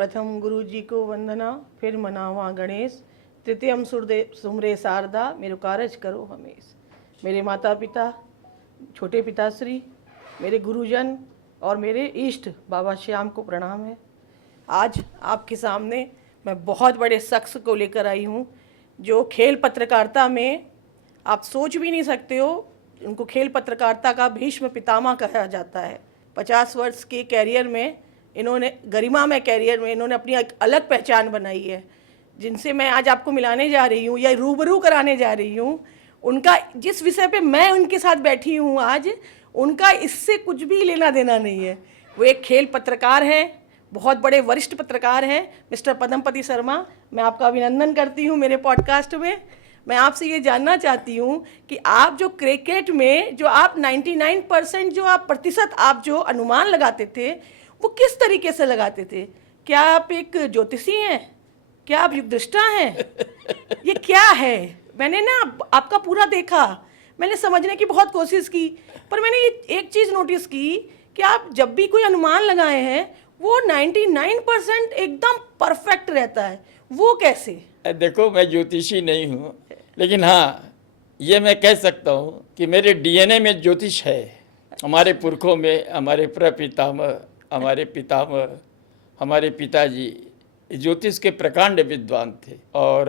प्रथम गुरु जी को वंदना, फिर मनावा गणेश, तृतीयम सुमरे शारदा, मेरो कारज करो हमेश। मेरे माता पिता, छोटे पिताश्री, मेरे गुरुजन और मेरे इष्ट बाबा श्याम को प्रणाम है। आज आपके सामने मैं बहुत बड़े शख्स को लेकर आई हूँ जो खेल पत्रकारिता में आप सोच भी नहीं सकते हो, उनको खेल पत्रकारिता का भीष्म पितामह कहा जाता है। 50 वर्ष के कैरियर में इन्होंने, गरिमामय कैरियर में इन्होंने अपनी एक अलग पहचान बनाई है, जिनसे मैं आज आपको मिलाने जा रही हूँ या रूबरू कराने जा रही हूँ। उनका जिस विषय पे मैं उनके साथ बैठी हूँ आज, उनका इससे कुछ भी लेना देना नहीं है। वो एक खेल पत्रकार हैं, बहुत बड़े वरिष्ठ पत्रकार हैं। मिस्टर पदमपति शर्मा, मैं आपका अभिनंदन करती हूँ मेरे पॉडकास्ट में। मैं आपसे ये जानना चाहती हूँ कि आप जो क्रिकेट में जो आप 99% जो आप प्रतिशत आप जो अनुमान लगाते थे, वो किस तरीके से लगाते थे? क्या आप एक ज्योतिषी हैं? क्या आप युगदृष्टा हैं? ये क्या है? मैंने ना आपका पूरा देखा, मैंने समझने की बहुत कोशिश की, पर मैंने ये एक चीज़ नोटिस की कि आप जब भी कोई अनुमान लगाए हैं वो 99% एकदम परफेक्ट रहता है। वो कैसे? देखो, मैं ज्योतिषी नहीं हूँ, लेकिन हाँ, ये मैं कह सकता हूँ कि मेरे डीएनए में ज्योतिष है। हमारे पुरखों में, हमारे प्रपितामह, हमारे पितामह, हमारे पिताजी ज्योतिष के प्रकांड विद्वान थे और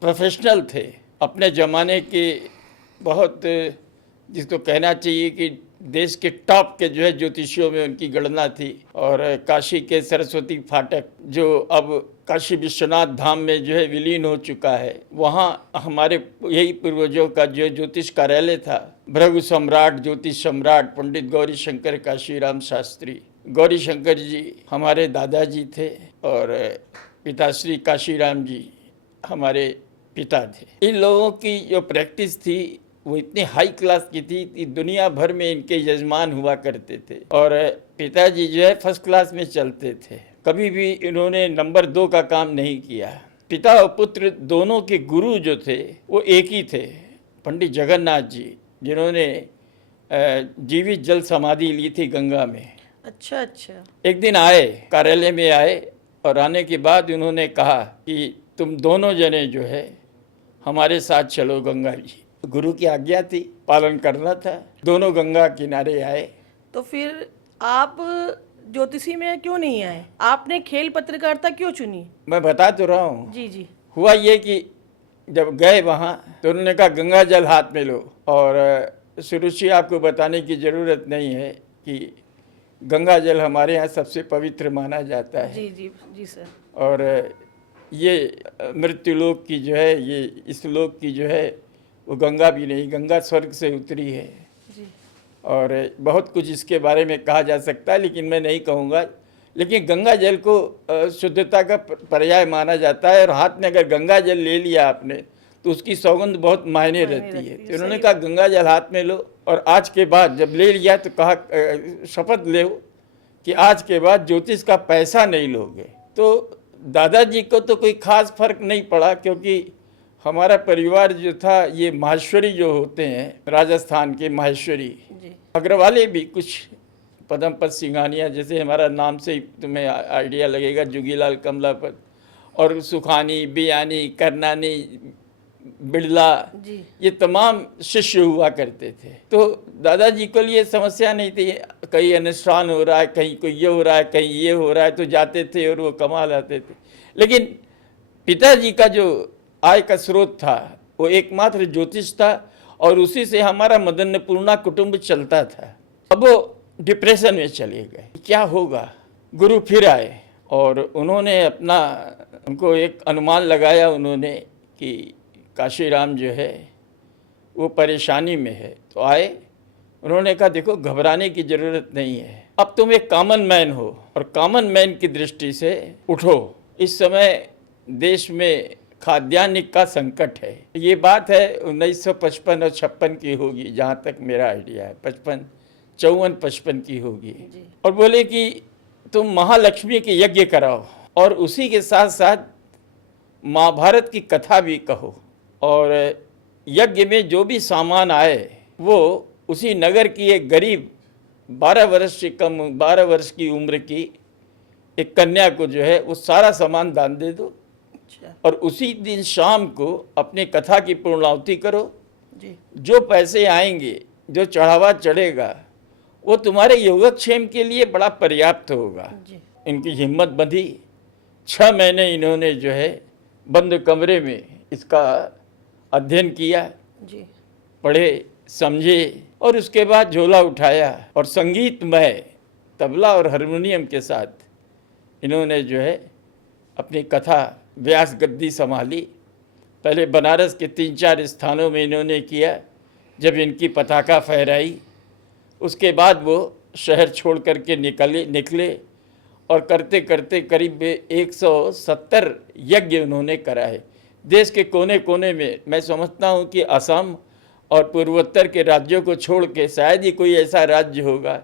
प्रोफेशनल थे। अपने ज़माने के बहुत, जिसको कहना चाहिए कि देश के टॉप के जो है ज्योतिषियों में उनकी गणना थी। और काशी के सरस्वती फाटक, जो अब काशी विश्वनाथ धाम में जो है विलीन हो चुका है, वहाँ हमारे यही पूर्वजों का जो ज्योतिष कार्यालय था। भृगु सम्राट, ज्योतिष सम्राट पंडित गौरी शंकर काशीराम शास्त्री, गौरी शंकर जी हमारे दादाजी थे और पिताश्री काशीराम जी हमारे पिता थे। इन लोगों की जो प्रैक्टिस थी वो इतनी हाई क्लास की थी कि दुनिया भर में इनके यजमान हुआ करते थे। और पिताजी जो है फर्स्ट क्लास में चलते थे, कभी भी इन्होंने नंबर 2 का काम नहीं किया। पिता और पुत्र दोनों के गुरु जो थे वो एक ही थे, पंडित जगन्नाथ जी, जिन्होंने जीवित जल समाधि ली थी गंगा में। अच्छा। एक दिन आए, कार्यालय में आए, और आने के बाद उन्होंने कहा कि तुम दोनों जने जो है हमारे साथ चलो गंगा जी। गुरु की आज्ञा थी, पालन करना था। दोनों गंगा किनारे आए। तो फिर आप ज्योतिषी में क्यों नहीं आए? आपने खेल पत्रकारिता क्यों चुनी? मैं बता तो रहा हूँ। जी। हुआ ये कि जब गए वहाँ तो उन्होंने कहा गंगा जल हाथ में लो। और शुरू से आपको बताने की ज़रूरत नहीं है कि गंगा जल हमारे यहाँ सबसे पवित्र माना जाता है। जी सर। और ये मृत्युलोक की जो है, ये इस लोक की जो है वो गंगा भी नहीं, गंगा स्वर्ग से उतरी है जी। और बहुत कुछ इसके बारे में कहा जा सकता है, लेकिन मैं नहीं कहूँगा। लेकिन गंगा जल को शुद्धता का पर्याय माना जाता है, और हाथ में अगर गंगा जल ले लिया आपने तो उसकी सौगंध बहुत मायने रहती है। तो उन्होंने कहा गंगा जल हाथ में लो, और आज के बाद जब ले लिया तो कहा शपथ ले कि आज के बाद ज्योतिष का पैसा नहीं लोगे। तो दादाजी को तो कोई खास फर्क नहीं पड़ा, क्योंकि हमारा परिवार जो था ये माहेश्वरी जो होते हैं, राजस्थान के माहेश्वरी अग्रवाले भी कुछ पदमपत सिंघानिया, जैसे हमारा नाम से ही तुम्हें आइडिया लगेगा, जुगीलाल कमलापत, और सुखानी, बियानी, करनानी, बिड़ला, ये तमाम शिष्य हुआ करते थे। तो दादाजी को लिए समस्या नहीं थी, कहीं अनुष्ठान हो रहा है, कहीं कोई ये हो रहा है, कहीं ये हो रहा है, तो जाते थे और वो कमा लाते थे। लेकिन पिताजी का जो आय का स्रोत था वो एकमात्र ज्योतिष था, और उसी से हमारा मदन्नपूर्णा कुटुंब चलता था। अब वो डिप्रेशन में चले गए, क्या होगा। गुरु फिर आए और उन्होंने अपना, उनको एक अनुमान लगाया उन्होंने कि काशीराम जो है वो परेशानी में है। तो आए, उन्होंने कहा देखो घबराने की ज़रूरत नहीं है, अब तुम एक कॉमन मैन हो और कॉमन मैन की दृष्टि से उठो। इस समय देश में खाद्यान्न का संकट है। ये बात है 1955 और 56 की होगी, जहाँ तक मेरा आइडिया है, 54-55 की होगी। और बोले कि तुम महालक्ष्मी के यज्ञ कराओ और उसी के साथ साथ महाभारत की कथा भी कहो, और यज्ञ में जो भी सामान आए वो उसी नगर की एक गरीब 12 वर्ष से कम, 12 वर्ष की उम्र की एक कन्या को जो है वो सारा सामान दान दे दो अच्छा और उसी दिन शाम को अपनी कथा की पूर्णाहुति करो। जी जो पैसे आएंगे, जो चढ़ावा चढ़ेगा, वो तुम्हारे योगक्षेम के लिए बड़ा पर्याप्त होगा। जी इनकी हिम्मत बंधी। 6 महीने इन्होंने जो है बंद कमरे में इसका अध्ययन किया, जी पढ़े, समझे और उसके बाद झोला उठाया और संगीतमय तबला और हारमोनियम के साथ इन्होंने जो है अपनी कथा व्यास गद्दी संभाली। पहले बनारस के 3-4 स्थानों में इन्होंने किया, जब इनकी पताका फहराई। उसके बाद वो शहर छोड़ करके निकले और करते करते करीब 170 यज्ञ उन्होंने कराए देश के कोने कोने में। मैं समझता हूँ कि असम और पूर्वोत्तर के राज्यों को छोड़ के शायद ही कोई ऐसा राज्य होगा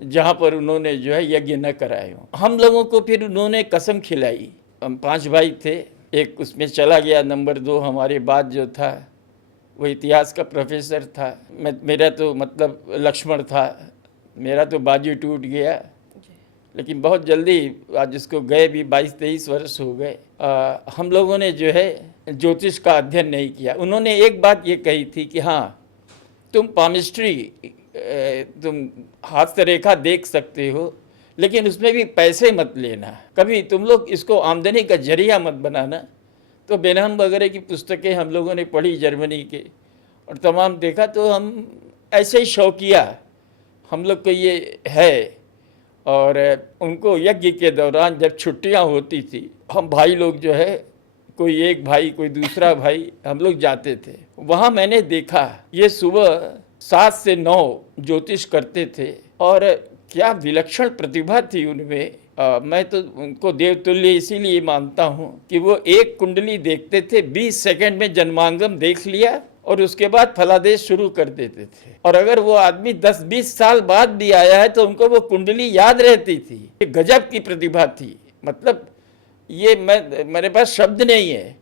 जहाँ पर उन्होंने जो है यज्ञ न कराए हों। हम लोगों को फिर उन्होंने कसम खिलाई। हम 5 भाई थे, एक उसमें चला गया, नंबर 2 हमारे बाद जो था वो इतिहास का प्रोफेसर था। मेरा तो मतलब लक्ष्मण था, मेरा तो बाजू टूट गया, लेकिन बहुत जल्दी आज इसको गए भी 22-23 वर्ष हो गए। हम लोगों ने जो है ज्योतिष का अध्ययन नहीं किया। उन्होंने एक बात ये कही थी कि हाँ, तुम पामिस्ट्री, तुम हाथ रेखा देख सकते हो, लेकिन उसमें भी पैसे मत लेना, कभी तुम लोग इसको आमदनी का जरिया मत बनाना। तो बेनहम वगैरह की पुस्तकें हम लोगों ने पढ़ी जर्मनी के, और तमाम देखा तो हम ऐसे ही शौकिया हम लोग को ये है। और उनको यज्ञ के दौरान जब छुट्टियां होती थी, हम भाई लोग जो है, कोई एक भाई कोई दूसरा भाई, हम लोग जाते थे वहाँ। मैंने देखा ये सुबह 7 से 9 ज्योतिष करते थे और क्या विलक्षण प्रतिभा थी उनमें। मैं तो उनको देवतुल्य इसीलिए मानता हूँ कि वो एक कुंडली देखते थे, 20 सेकंड में जन्मांगम देख लिया और उसके बाद फलादेश शुरू कर देते थे। और अगर वो आदमी 10-20 साल बाद भी आया है तो उनको वो कुंडली याद रहती थी। ये गजब की प्रतिभा थी, मतलब ये मेरे पास शब्द नहीं है।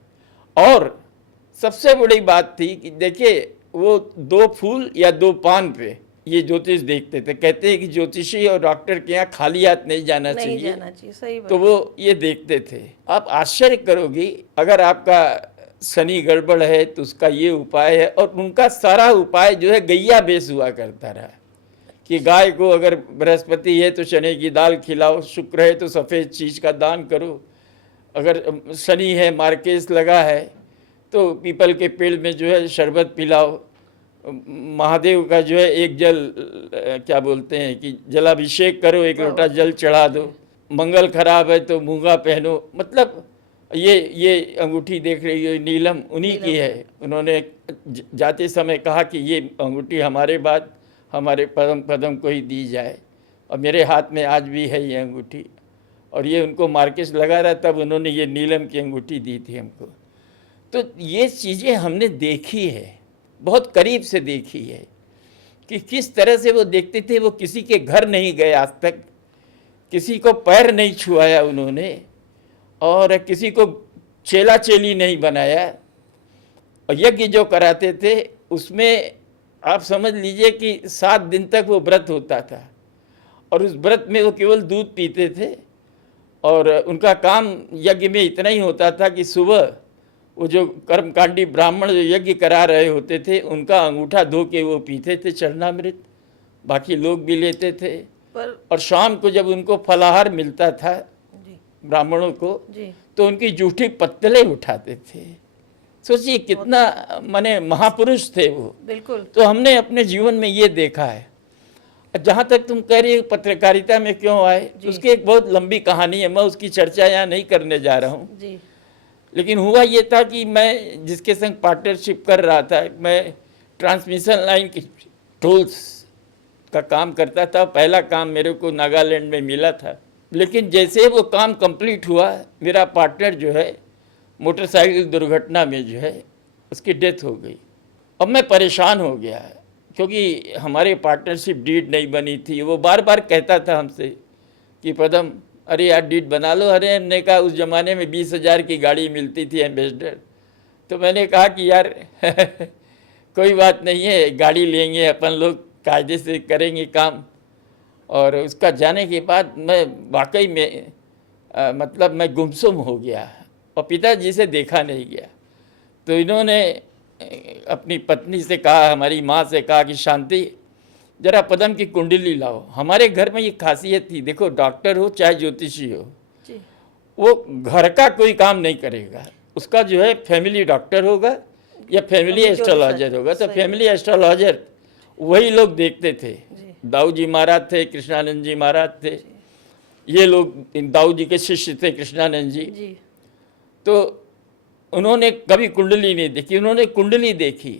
और सबसे बड़ी बात थी कि देखिए, वो 2 फूल या 2 पान पे ये ज्योतिष देखते थे। कहते हैं कि ज्योतिषी और डॉक्टर के यहाँ खाली हाथ नहीं जाना चाहिए, सही बात। तो वो ये देखते थे। आप आश्चर्य करोगी, अगर आपका शनि गड़बड़ है तो उसका ये उपाय है। और उनका सारा उपाय जो है गैया बेस हुआ करता रहा कि गाय को अगर बृहस्पति है तो चने की दाल खिलाओ, शुक्र है तो सफ़ेद चीज़ का दान करो, अगर शनि है, मार्केस लगा है तो पीपल के पेड़ में जो है शरबत पिलाओ, महादेव का जो है एक जल क्या बोलते हैं कि जलाभिषेक करो, 1 लोटा जल चढ़ा दो, मंगल खराब है तो मूंगा पहनो। मतलब ये अंगूठी देख रही हो, नीलम उन्हीं की है। उन्होंने जाते समय कहा कि ये अंगूठी हमारे बाद हमारे पदम पदम को ही दी जाए, और मेरे हाथ में आज भी है ये अंगूठी। और ये उनको मार्केस लगा रहा, तब उन्होंने ये नीलम की अंगूठी दी थी हमको। तो ये चीज़ें हमने देखी है, बहुत करीब से देखी है कि किस तरह से वो देखते थे। वो किसी के घर नहीं गए आज तक, किसी को पैर नहीं छुआया उन्होंने, और किसी को चेला चेली नहीं बनाया। और यज्ञ जो कराते थे उसमें आप समझ लीजिए कि 7 दिन तक वो व्रत होता था, और उस व्रत में वो केवल दूध पीते थे। और उनका काम यज्ञ में इतना ही होता था कि सुबह वो जो कर्मकांडी ब्राह्मण जो यज्ञ करा रहे होते थे, उनका अंगूठा धो के वो पीते थे चरणामृत, बाकी लोग भी लेते थे। और शाम को जब उनको फलाहार मिलता था ब्राह्मणों को, तो उनकी जूठी पत्तले उठाते थे। सोचिए कितना माने महापुरुष थे वो। बिल्कुल। तो हमने अपने जीवन में ये देखा है। जहाँ तक तुम कह रही हो पत्रकारिता में क्यों आए, उसकी एक बहुत लंबी कहानी है, मैं उसकी चर्चा यहाँ नहीं करने जा रहा हूँ। लेकिन हुआ ये था कि मैं जिसके संग पार्टनरशिप कर रहा था, मैं ट्रांसमिशन लाइन की टोल्स का काम करता था। पहला काम मेरे को नागालैंड में मिला था, लेकिन जैसे वो काम कंप्लीट हुआ, मेरा पार्टनर जो है मोटरसाइकिल दुर्घटना में जो है उसकी डेथ हो गई। अब मैं परेशान हो गया, क्योंकि हमारे पार्टनरशिप डीड नहीं बनी थी। वो बार बार कहता था हमसे कि पदम, अरे यार डीड बना लो। अरे हमने कहा उस ज़माने में 20,000 की गाड़ी मिलती थी एम्बेसडर। तो मैंने कहा कि यार कोई बात नहीं है, गाड़ी लेंगे अपन लोग, कायदे से करेंगे काम। और उसका जाने के बाद मैं वाकई में मतलब मैं गुमसुम हो गया और पिताजी से देखा नहीं गया। तो इन्होंने अपनी पत्नी से कहा, हमारी माँ से कहा कि शांति जरा पद्म की कुंडली लाओ। हमारे घर में ये खासियत थी, देखो डॉक्टर हो चाहे ज्योतिषी हो, जी वो घर का कोई काम नहीं करेगा, उसका जो है फैमिली डॉक्टर होगा या फैमिली एस्ट्रोलॉजर होगा। तो फैमिली एस्ट्रोलॉजर वही लोग देखते थे। दाऊ जी महाराज थे, कृष्णानंद जी महाराज थे, ये लोग दाऊ जी के शिष्य थे कृष्णानंद जी। जी तो उन्होंने कभी कुंडली नहीं देखी, उन्होंने कुंडली देखी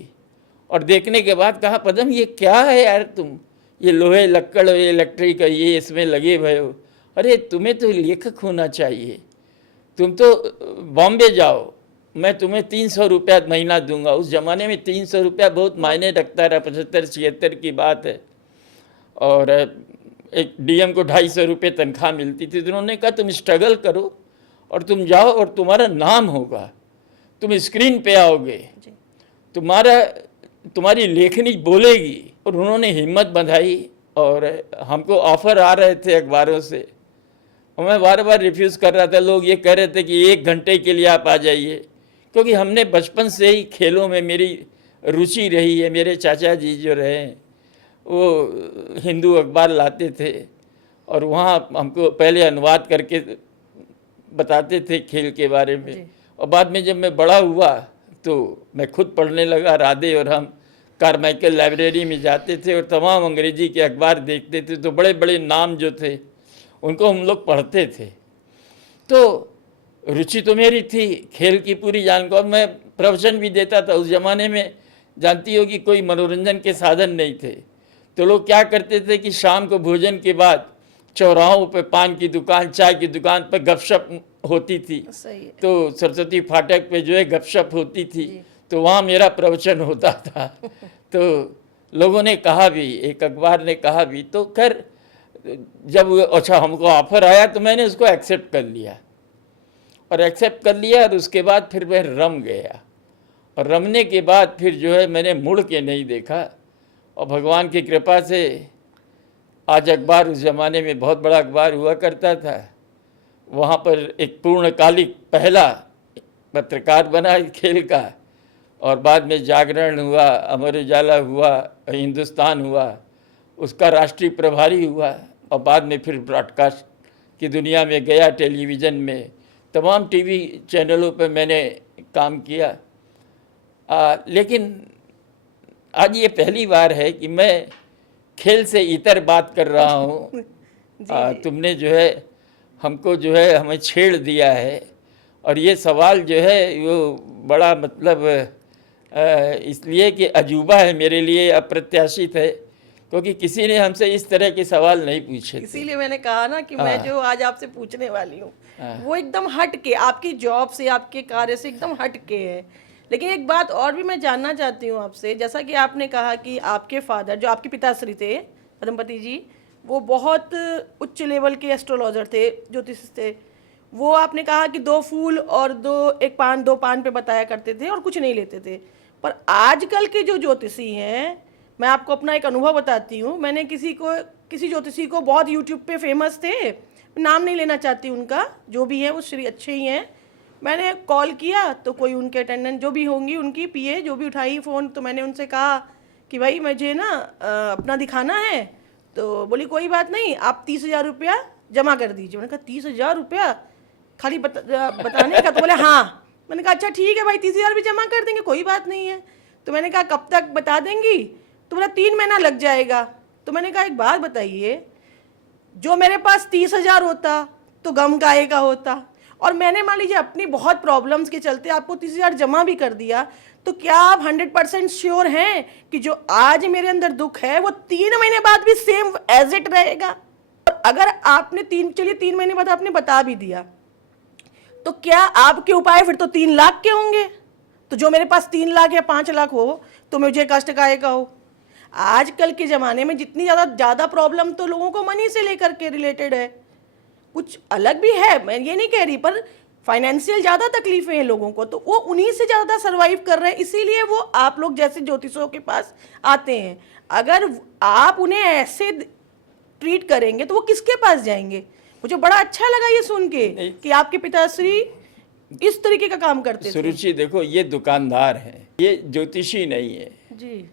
और देखने के बाद कहा, पद्म ये क्या है यार, तुम ये लोहे लक्कड़ ये इलेक्ट्रिक ये इसमें लगे हुए हो, अरे तुम्हें तो लेखक होना चाहिए, तुम तो बॉम्बे जाओ, मैं तुम्हें 300 रुपया महीना दूंगा। उस ज़माने में 300 रुपया बहुत मायने रखता रहा, 75-76 की बात है। और एक डीएम को 250 रुपये तनख्वाह मिलती थी। तो उन्होंने कहा तुम स्ट्रगल करो और तुम जाओ और तुम्हारा नाम होगा, तुम स्क्रीन पे आओगे, तुम्हारी लेखनी बोलेगी। और उन्होंने हिम्मत बंधाई और हमको ऑफ़र आ रहे थे अखबारों से और मैं बार बार रिफ्यूज़ कर रहा था। लोग ये कह रहे थे कि 1 घंटे के लिए आप आ जाइए, क्योंकि हमने बचपन से ही खेलों में मेरी रुचि रही है। मेरे चाचा जी जो रहे वो हिंदू अखबार लाते थे और वहाँ हमको पहले अनुवाद करके बताते थे खेल के बारे में। और बाद में जब मैं बड़ा हुआ तो मैं खुद पढ़ने लगा। राधे और हम कारमाइकल लाइब्रेरी में जाते थे और तमाम अंग्रेजी के अखबार देखते थे। तो बड़े बड़े नाम जो थे उनको हम लोग पढ़ते थे। तो रुचि तो मेरी थी, खेल की पूरी जानकारी। मैं प्रवचन भी देता था। उस ज़माने में जानती हो कि कोई मनोरंजन के साधन नहीं थे, तो लोग क्या करते थे कि शाम को भोजन के बाद चौराहों पे पान की दुकान चाय की दुकान पर गपशप होती थी। सही है। तो सरस्वती फाटक पे जो है गपशप होती थी, तो वहाँ मेरा प्रवचन होता था। तो लोगों ने कहा भी, एक अखबार ने कहा भी। तो खैर जब अच्छा हमको ऑफर आया तो मैंने उसको एक्सेप्ट कर लिया और उसके बाद फिर मैं रम गया। और रमने के बाद फिर जो है मैंने मुड़ के नहीं देखा। और भगवान की कृपा से आज अखबार, उस ज़माने में बहुत बड़ा अखबार हुआ करता था, वहाँ पर एक पूर्णकालिक पहला पत्रकार बना खेल का। और बाद में जागरण हुआ, अमर उजाला हुआ, हिंदुस्तान हुआ, उसका राष्ट्रीय प्रभारी हुआ। और बाद में फिर ब्रॉडकास्ट की दुनिया में गया, टेलीविज़न में तमाम टीवी चैनलों पर मैंने काम किया। लेकिन आज ये पहली बार है कि मैं खेल से इतर बात कर रहा हूँ। तुमने जो है हमको जो है हमें छेड़ दिया है। और ये सवाल जो है वो बड़ा मतलब इसलिए कि अजूबा है मेरे लिए, अप्रत्याशित है, क्योंकि किसी ने हमसे इस तरह के सवाल नहीं पूछे। इसीलिए मैंने कहा ना कि मैं जो आज आपसे पूछने वाली हूँ वो एकदम हट के, आपकी जॉब से आपके कार्य से एकदम हट के है। लेकिन एक बात और भी मैं जानना चाहती हूँ आपसे। जैसा कि आपने कहा कि आपके फादर, जो आपके पिताश्री थे पद्मपति जी, वो बहुत उच्च लेवल के एस्ट्रोलॉजर थे, ज्योतिष थे। वो आपने कहा कि 2 फूल और 2 पान पे बताया करते थे और कुछ नहीं लेते थे। पर आजकल के जो ज्योतिषी हैं, मैं आपको अपना एक अनुभव बताती हूँ। मैंने किसी ज्योतिषी को, बहुत यूट्यूब पे फेमस थे, नाम नहीं लेना चाहती उनका, जो भी है वो श्री अच्छे ही हैं, मैंने कॉल किया तो कोई उनके अटेंडेंट जो भी होंगी, उनकी पीए जो भी उठाई फ़ोन, तो मैंने उनसे कहा कि भाई मुझे ना अपना दिखाना है। तो बोली कोई बात नहीं, आप 30,000 रुपया जमा कर दीजिए। मैंने कहा 30,000 रुपया खाली बताने का? तो बोले हाँ। मैंने कहा अच्छा ठीक है भाई, 30,000 भी जमा कर देंगे, कोई बात नहीं है। तो मैंने कहा कब तक बता देंगी? तो बोला 3 महीना लग जाएगा। तो मैंने कहा एक बात बताइए, जो मेरे पास 30,000 होता तो गम काहे का होता, और मैंने मान लीजिए अपनी बहुत प्रॉब्लम्स के चलते आपको 30,000 जमा भी कर दिया, तो क्या आप 100% श्योर हैं कि जो आज मेरे अंदर दुख है वो 3 महीने बाद भी सेम एज इट रहेगा? और अगर आपने 3 महीने बाद आपने बता भी दिया, तो क्या आपके उपाय फिर तो 3 लाख के होंगे? तो जो मेरे पास 3 लाख या 5 लाख हो तो मुझे कष्ट काहे का हो? आजकल के ज़माने में जितनी ज़्यादा प्रॉब्लम तो लोगों को मनी से लेकर के रिलेटेड है, कुछ अलग भी है, मैं ये नहीं कह रही, पर फाइनेंशियल ज़्यादा तकलीफें हैं लोगों को, तो वो उन्हीं से ज़्यादा सरवाइव कर रहे हैं। इसीलिए वो आप लोग जैसे ज्योतिषों के पास आते हैं। अगर आप उन्हें ऐसे ट्रीट करेंगे तो वो किसके पास जाएंगे? मुझे बड़ा अच्छा लगा ये सुन के कि आपके पिताश्री इस तरीके का काम करते थे। सुरुचि देखो, ये दुकानदार हैं, ये ज्योतिषी नहीं है। जी।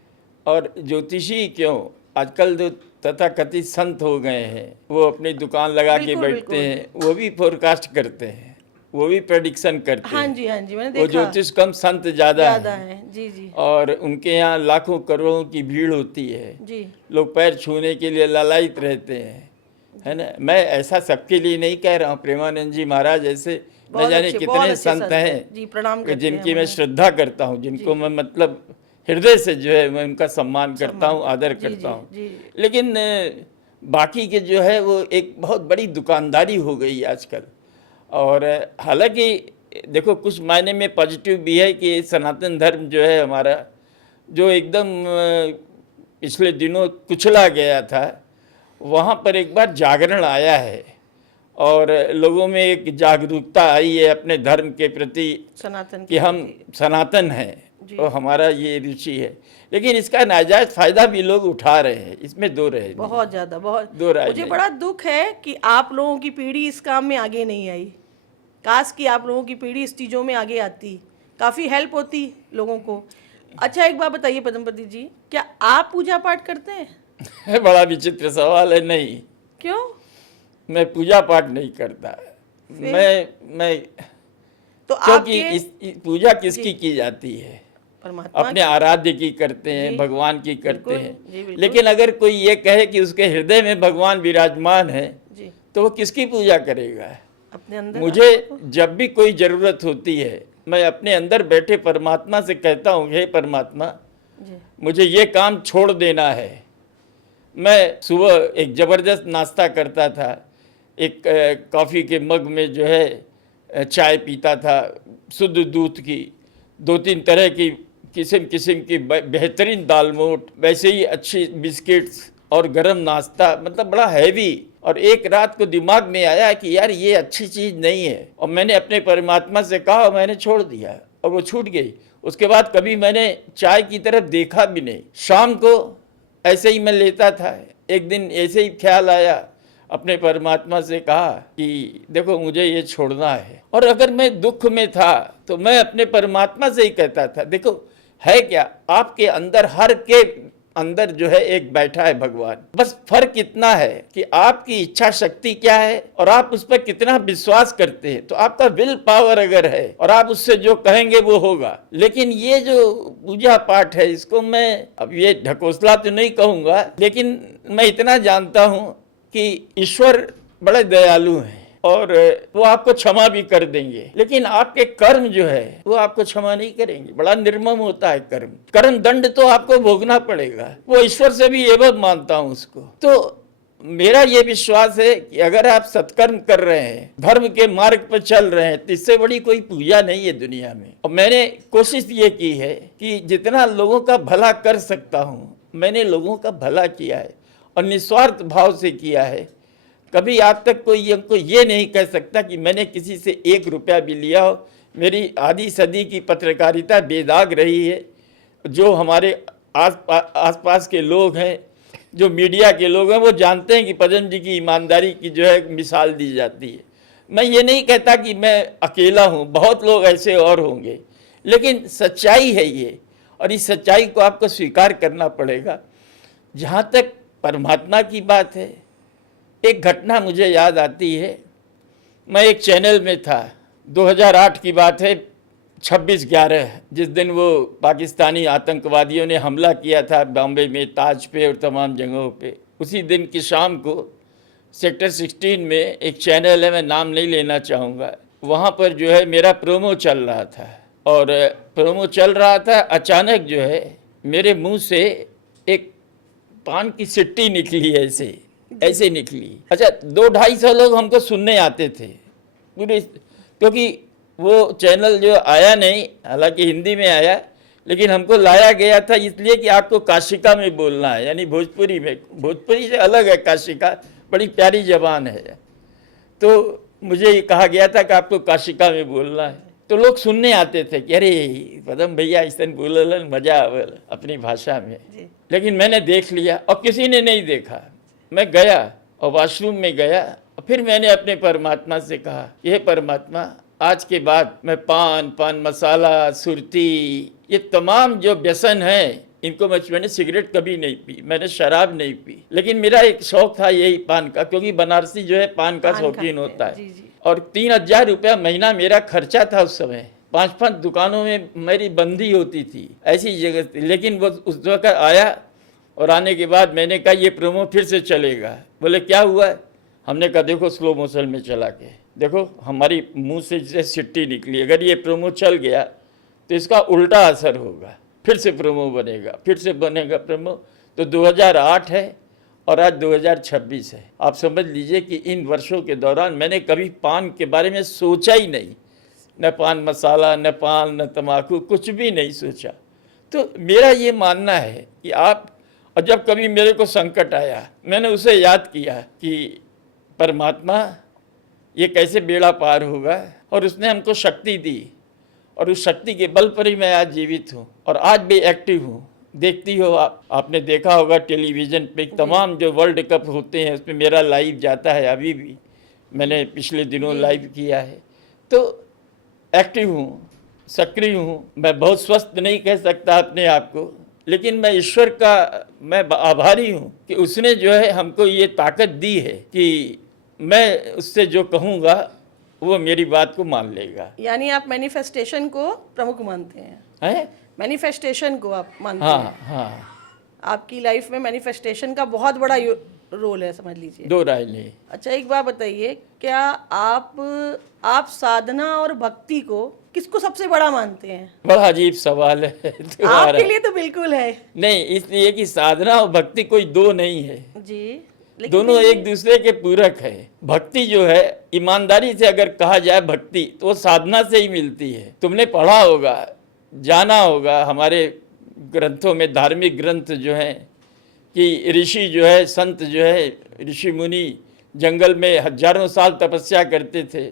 और ज्योतिषी क्यों, आजकल जो तथाकथित संत हो गए हैं, वो अपनी दुकान लगा के बिल्कुल, बैठते बिल्कुल। हैं, वो भी फोरकास्ट करते हैं, वो भी प्रेडिक्शन करते हाँ हैं। जी, हाँ जी, मैंने वो देखा। ज्योतिष कम, संत ज्यादा ज्यादा है। है। जी जी और उनके यहाँ लाखों करोड़ों की भीड़ होती है, जी। लोग पैर छूने के लिए लालायित रहते हैं, है ना। मैं ऐसा सबके लिए नहीं कह रहा हूँ, प्रेमानंद जी महाराज ऐसे न बहुत जाने अच्छे, बहुत कितने अच्छे संत हैं जी, प्रणाम करते हैं जिनकी मैं उन्हें। श्रद्धा करता हूँ, जिनको मैं मतलब हृदय से जो है मैं उनका सम्मान करता हूँ, आदर जी, करता जी, हूँ। जी। लेकिन बाकी के जो है वो एक बहुत बड़ी दुकानदारी हो गई आजकल। और हालांकि देखो, कुछ मायने में पॉजिटिव भी है कि सनातन धर्म जो है हमारा, जो एकदम पिछले दिनों कुचला गया था, वहाँ पर एक बार जागरण आया है और लोगों में एक जागरूकता आई है अपने धर्म के प्रति सनातन कि हम सनातन हैं और हमारा ये रुचि है। लेकिन इसका नाजायज फायदा भी लोग उठा रहे हैं, इसमें दो रहे नहीं। बहुत ज्यादा, बहुत। दो राय मुझे नहीं। बड़ा दुख है कि आप लोगों की पीढ़ी इस काम में आगे नहीं आई। काश कि आप लोगों की पीढ़ी इस चीज़ों में आगे आती, काफ़ी हेल्प होती लोगों को। अच्छा, एक बात बताइए पद्मपति जी, क्या आप पूजा पाठ करते हैं? बड़ा विचित्र सवाल है। नहीं, क्यों? मैं पूजा पाठ नहीं करता। मैं तो क्योंकि आपके पूजा किसकी की जाती है? परमात्मा अपने आराध्य की करते हैं, जी, भगवान की करते बिल्कुल, हैं। जी, बिल्कुल। लेकिन अगर कोई ये कहे कि उसके हृदय में भगवान विराजमान है, जी, तो वो किसकी पूजा करेगा? अपने अंदर मुझे जब भी कोई ज़रूरत होती है, मैं अपने अंदर बैठे परमात्मा से कहता हूँ, हे परमात्मा, जी, मुझे ये काम छोड़ देना है। मैं सुबह एक ज़बरदस्त नाश्ता करता था, एक कॉफ़ी के मग में जो है चाय पीता था, शुद्ध दूध की, 2-3 तरह की किस्म किस्म की बेहतरीन दाल मोट, वैसे ही अच्छी बिस्किट्स और गरम नाश्ता, मतलब बड़ा हैवी। और एक रात को दिमाग में आया कि यार ये अच्छी चीज़ नहीं है, और मैंने अपने परमात्मा से कहा, मैंने छोड़ दिया और वो छूट गई। उसके बाद कभी मैंने चाय की तरफ देखा भी नहीं। शाम को ऐसे ही मैं लेता था, एक दिन ऐसे ही ख्याल आया, अपने परमात्मा से कहा कि देखो मुझे ये छोड़ना है। और अगर मैं दुख में था तो मैं अपने परमात्मा से ही कहता था, देखो है क्या, आपके अंदर, हर के अंदर जो है एक बैठा है भगवान। बस फर्क इतना है कि आपकी इच्छा शक्ति क्या है और आप उस पर कितना विश्वास करते हैं। तो आपका विल पावर अगर है और आप उससे जो कहेंगे वो होगा। लेकिन ये जो पूजा पाठ है, इसको मैं अब ये ढकोसला तो नहीं कहूँगा, लेकिन मैं इतना जानता हूँ कि ईश्वर बड़े दयालु हैं और वो आपको क्षमा भी कर देंगे। लेकिन आपके कर्म जो है वो आपको क्षमा नहीं करेंगे। बड़ा निर्मम होता है कर्म। कर्म दंड तो आपको भोगना पड़ेगा। वो ईश्वर से भी एवं मानता हूँ उसको। तो मेरा ये विश्वास है कि अगर आप सत्कर्म कर रहे हैं, धर्म के मार्ग पर चल रहे हैं, तो इससे बड़ी कोई पूजा नहीं है दुनिया में। और मैंने कोशिश ये की है कि जितना लोगों का भला कर सकता हूँ, मैंने लोगों का भला किया है और निस्वार्थ भाव से किया है। कभी आज तक कोई हमको ये नहीं कह सकता कि मैंने किसी से 1 रुपया भी लिया हो। मेरी आधी सदी की पत्रकारिता बेदाग रही है। जो हमारे आसपास के लोग हैं, जो मीडिया के लोग हैं, वो जानते हैं कि पद्म जी की ईमानदारी की जो है मिसाल दी जाती है। मैं ये नहीं कहता कि मैं अकेला हूँ, बहुत लोग ऐसे और होंगे, लेकिन सच्चाई है ये, और इस सच्चाई को आपको स्वीकार करना पड़ेगा। जहाँ तक परमात्मा की बात है, एक घटना मुझे याद आती है। मैं एक चैनल में था, 2008 की बात है, 26/11, जिस दिन वो पाकिस्तानी आतंकवादियों ने हमला किया था बॉम्बे में, ताज पे और तमाम जगहों पे। उसी दिन की शाम को सेक्टर 16 में एक चैनल है, मैं नाम नहीं लेना चाहूँगा, वहाँ पर जो है मेरा प्रोमो चल रहा था। और प्रोमो चल रहा था, अचानक जो है मेरे मुंह से एक पान की सिट्टी निकली, ऐसे निकली। अच्छा, 200-250 लोग हमको सुनने आते थे पूरे, क्योंकि वो चैनल जो आया नहीं, हालांकि हिंदी में आया, लेकिन हमको लाया गया था इसलिए कि आपको काशिका में बोलना है, यानी भोजपुरी में। भोजपुरी से अलग है काशिका, बड़ी प्यारी जबान है। तो मुझे ये कहा गया था कि आपको काशिका में बोलना है। तो लोग सुनने आते थे कि अरे पदम भैया इस तरह बोलल, मजा आवल अपनी भाषा में। लेकिन मैंने देख लिया और किसी ने नहीं देखा। मैं गया और वॉशरूम में गया फिर मैंने अपने परमात्मा से कहा, ये परमात्मा, आज के बाद मैं पान मसाला, सुरती, ये तमाम जो व्यसन है, इनको मैंने सिगरेट कभी नहीं पी, मैंने शराब नहीं पी, लेकिन मेरा एक शौक था यही पान का, क्योंकि बनारसी जो है पान का शौकीन होता है। जी। और 3,000 रुपया महीना मेरा खर्चा था उस समय। 5-5 दुकानों में मेरी बंदी होती थी, ऐसी जगह थी। लेकिन वो उस वक्त आया, और आने के बाद मैंने कहा ये प्रोमो फिर से चलेगा। बोले क्या हुआ? हमने कहा देखो स्लो मोशन में चला के देखो, हमारी मुंह से जैसे सिट्टी निकली, अगर ये प्रोमो चल गया तो इसका उल्टा असर होगा, फिर से प्रोमो बनेगा, फिर से बनेगा प्रोमो। तो 2008 है और आज 2026 है। आप समझ लीजिए कि इन वर्षों के दौरान मैंने कभी पान के बारे में सोचा ही नहीं, न पान मसाला, न पान, न तम्बाकू, कुछ भी नहीं सोचा। तो मेरा ये मानना है कि आप, और जब कभी मेरे को संकट आया, मैंने उसे याद किया कि परमात्मा ये कैसे बेड़ा पार होगा, और उसने हमको शक्ति दी, और उस शक्ति के बल पर ही मैं आज जीवित हूँ और आज भी एक्टिव हूँ। देखती हो आपने देखा होगा टेलीविज़न पे तमाम जो वर्ल्ड कप होते हैं उसमें मेरा लाइव जाता है, अभी भी मैंने पिछले दिनों लाइव किया है। तो एक्टिव हूँ, सक्रिय हूँ। मैं बहुत स्वस्थ नहीं कह सकता अपने आप को, लेकिन मैं ईश्वर का मैं आभारी हूँ कि उसने जो है हमको ये ताकत दी है कि मैं उससे जो कहूँगा वो मेरी बात को मान लेगा। यानी आप मैनिफेस्टेशन को प्रमुख मानते हैं? मैनिफेस्टेशन को आप मानते हैं? हाँ। आपकी लाइफ में मैनिफेस्टेशन का बहुत बड़ा रोल है, समझ लीजिए। दो राय नहीं। अच्छा, एक बात बताइए, क्या आप साधना और भक्ति को किसको सबसे बड़ा मानते हैं? बड़ा अजीब सवाल है आपके लिए तो बिल्कुल है। नहीं, इसलिए कि साधना और भक्ति कोई दो नहीं है जी, दोनों एक दूसरे के पूरक है। भक्ति जो है, ईमानदारी से अगर कहा जाए भक्ति, तो वो साधना से ही मिलती है। तुमने पढ़ा होगा, जाना होगा हमारे ग्रंथों में, धार्मिक ग्रंथ जो हैं, कि ऋषि जो है, संत जो है, ऋषि मुनि जंगल में हजारों साल तपस्या करते थे,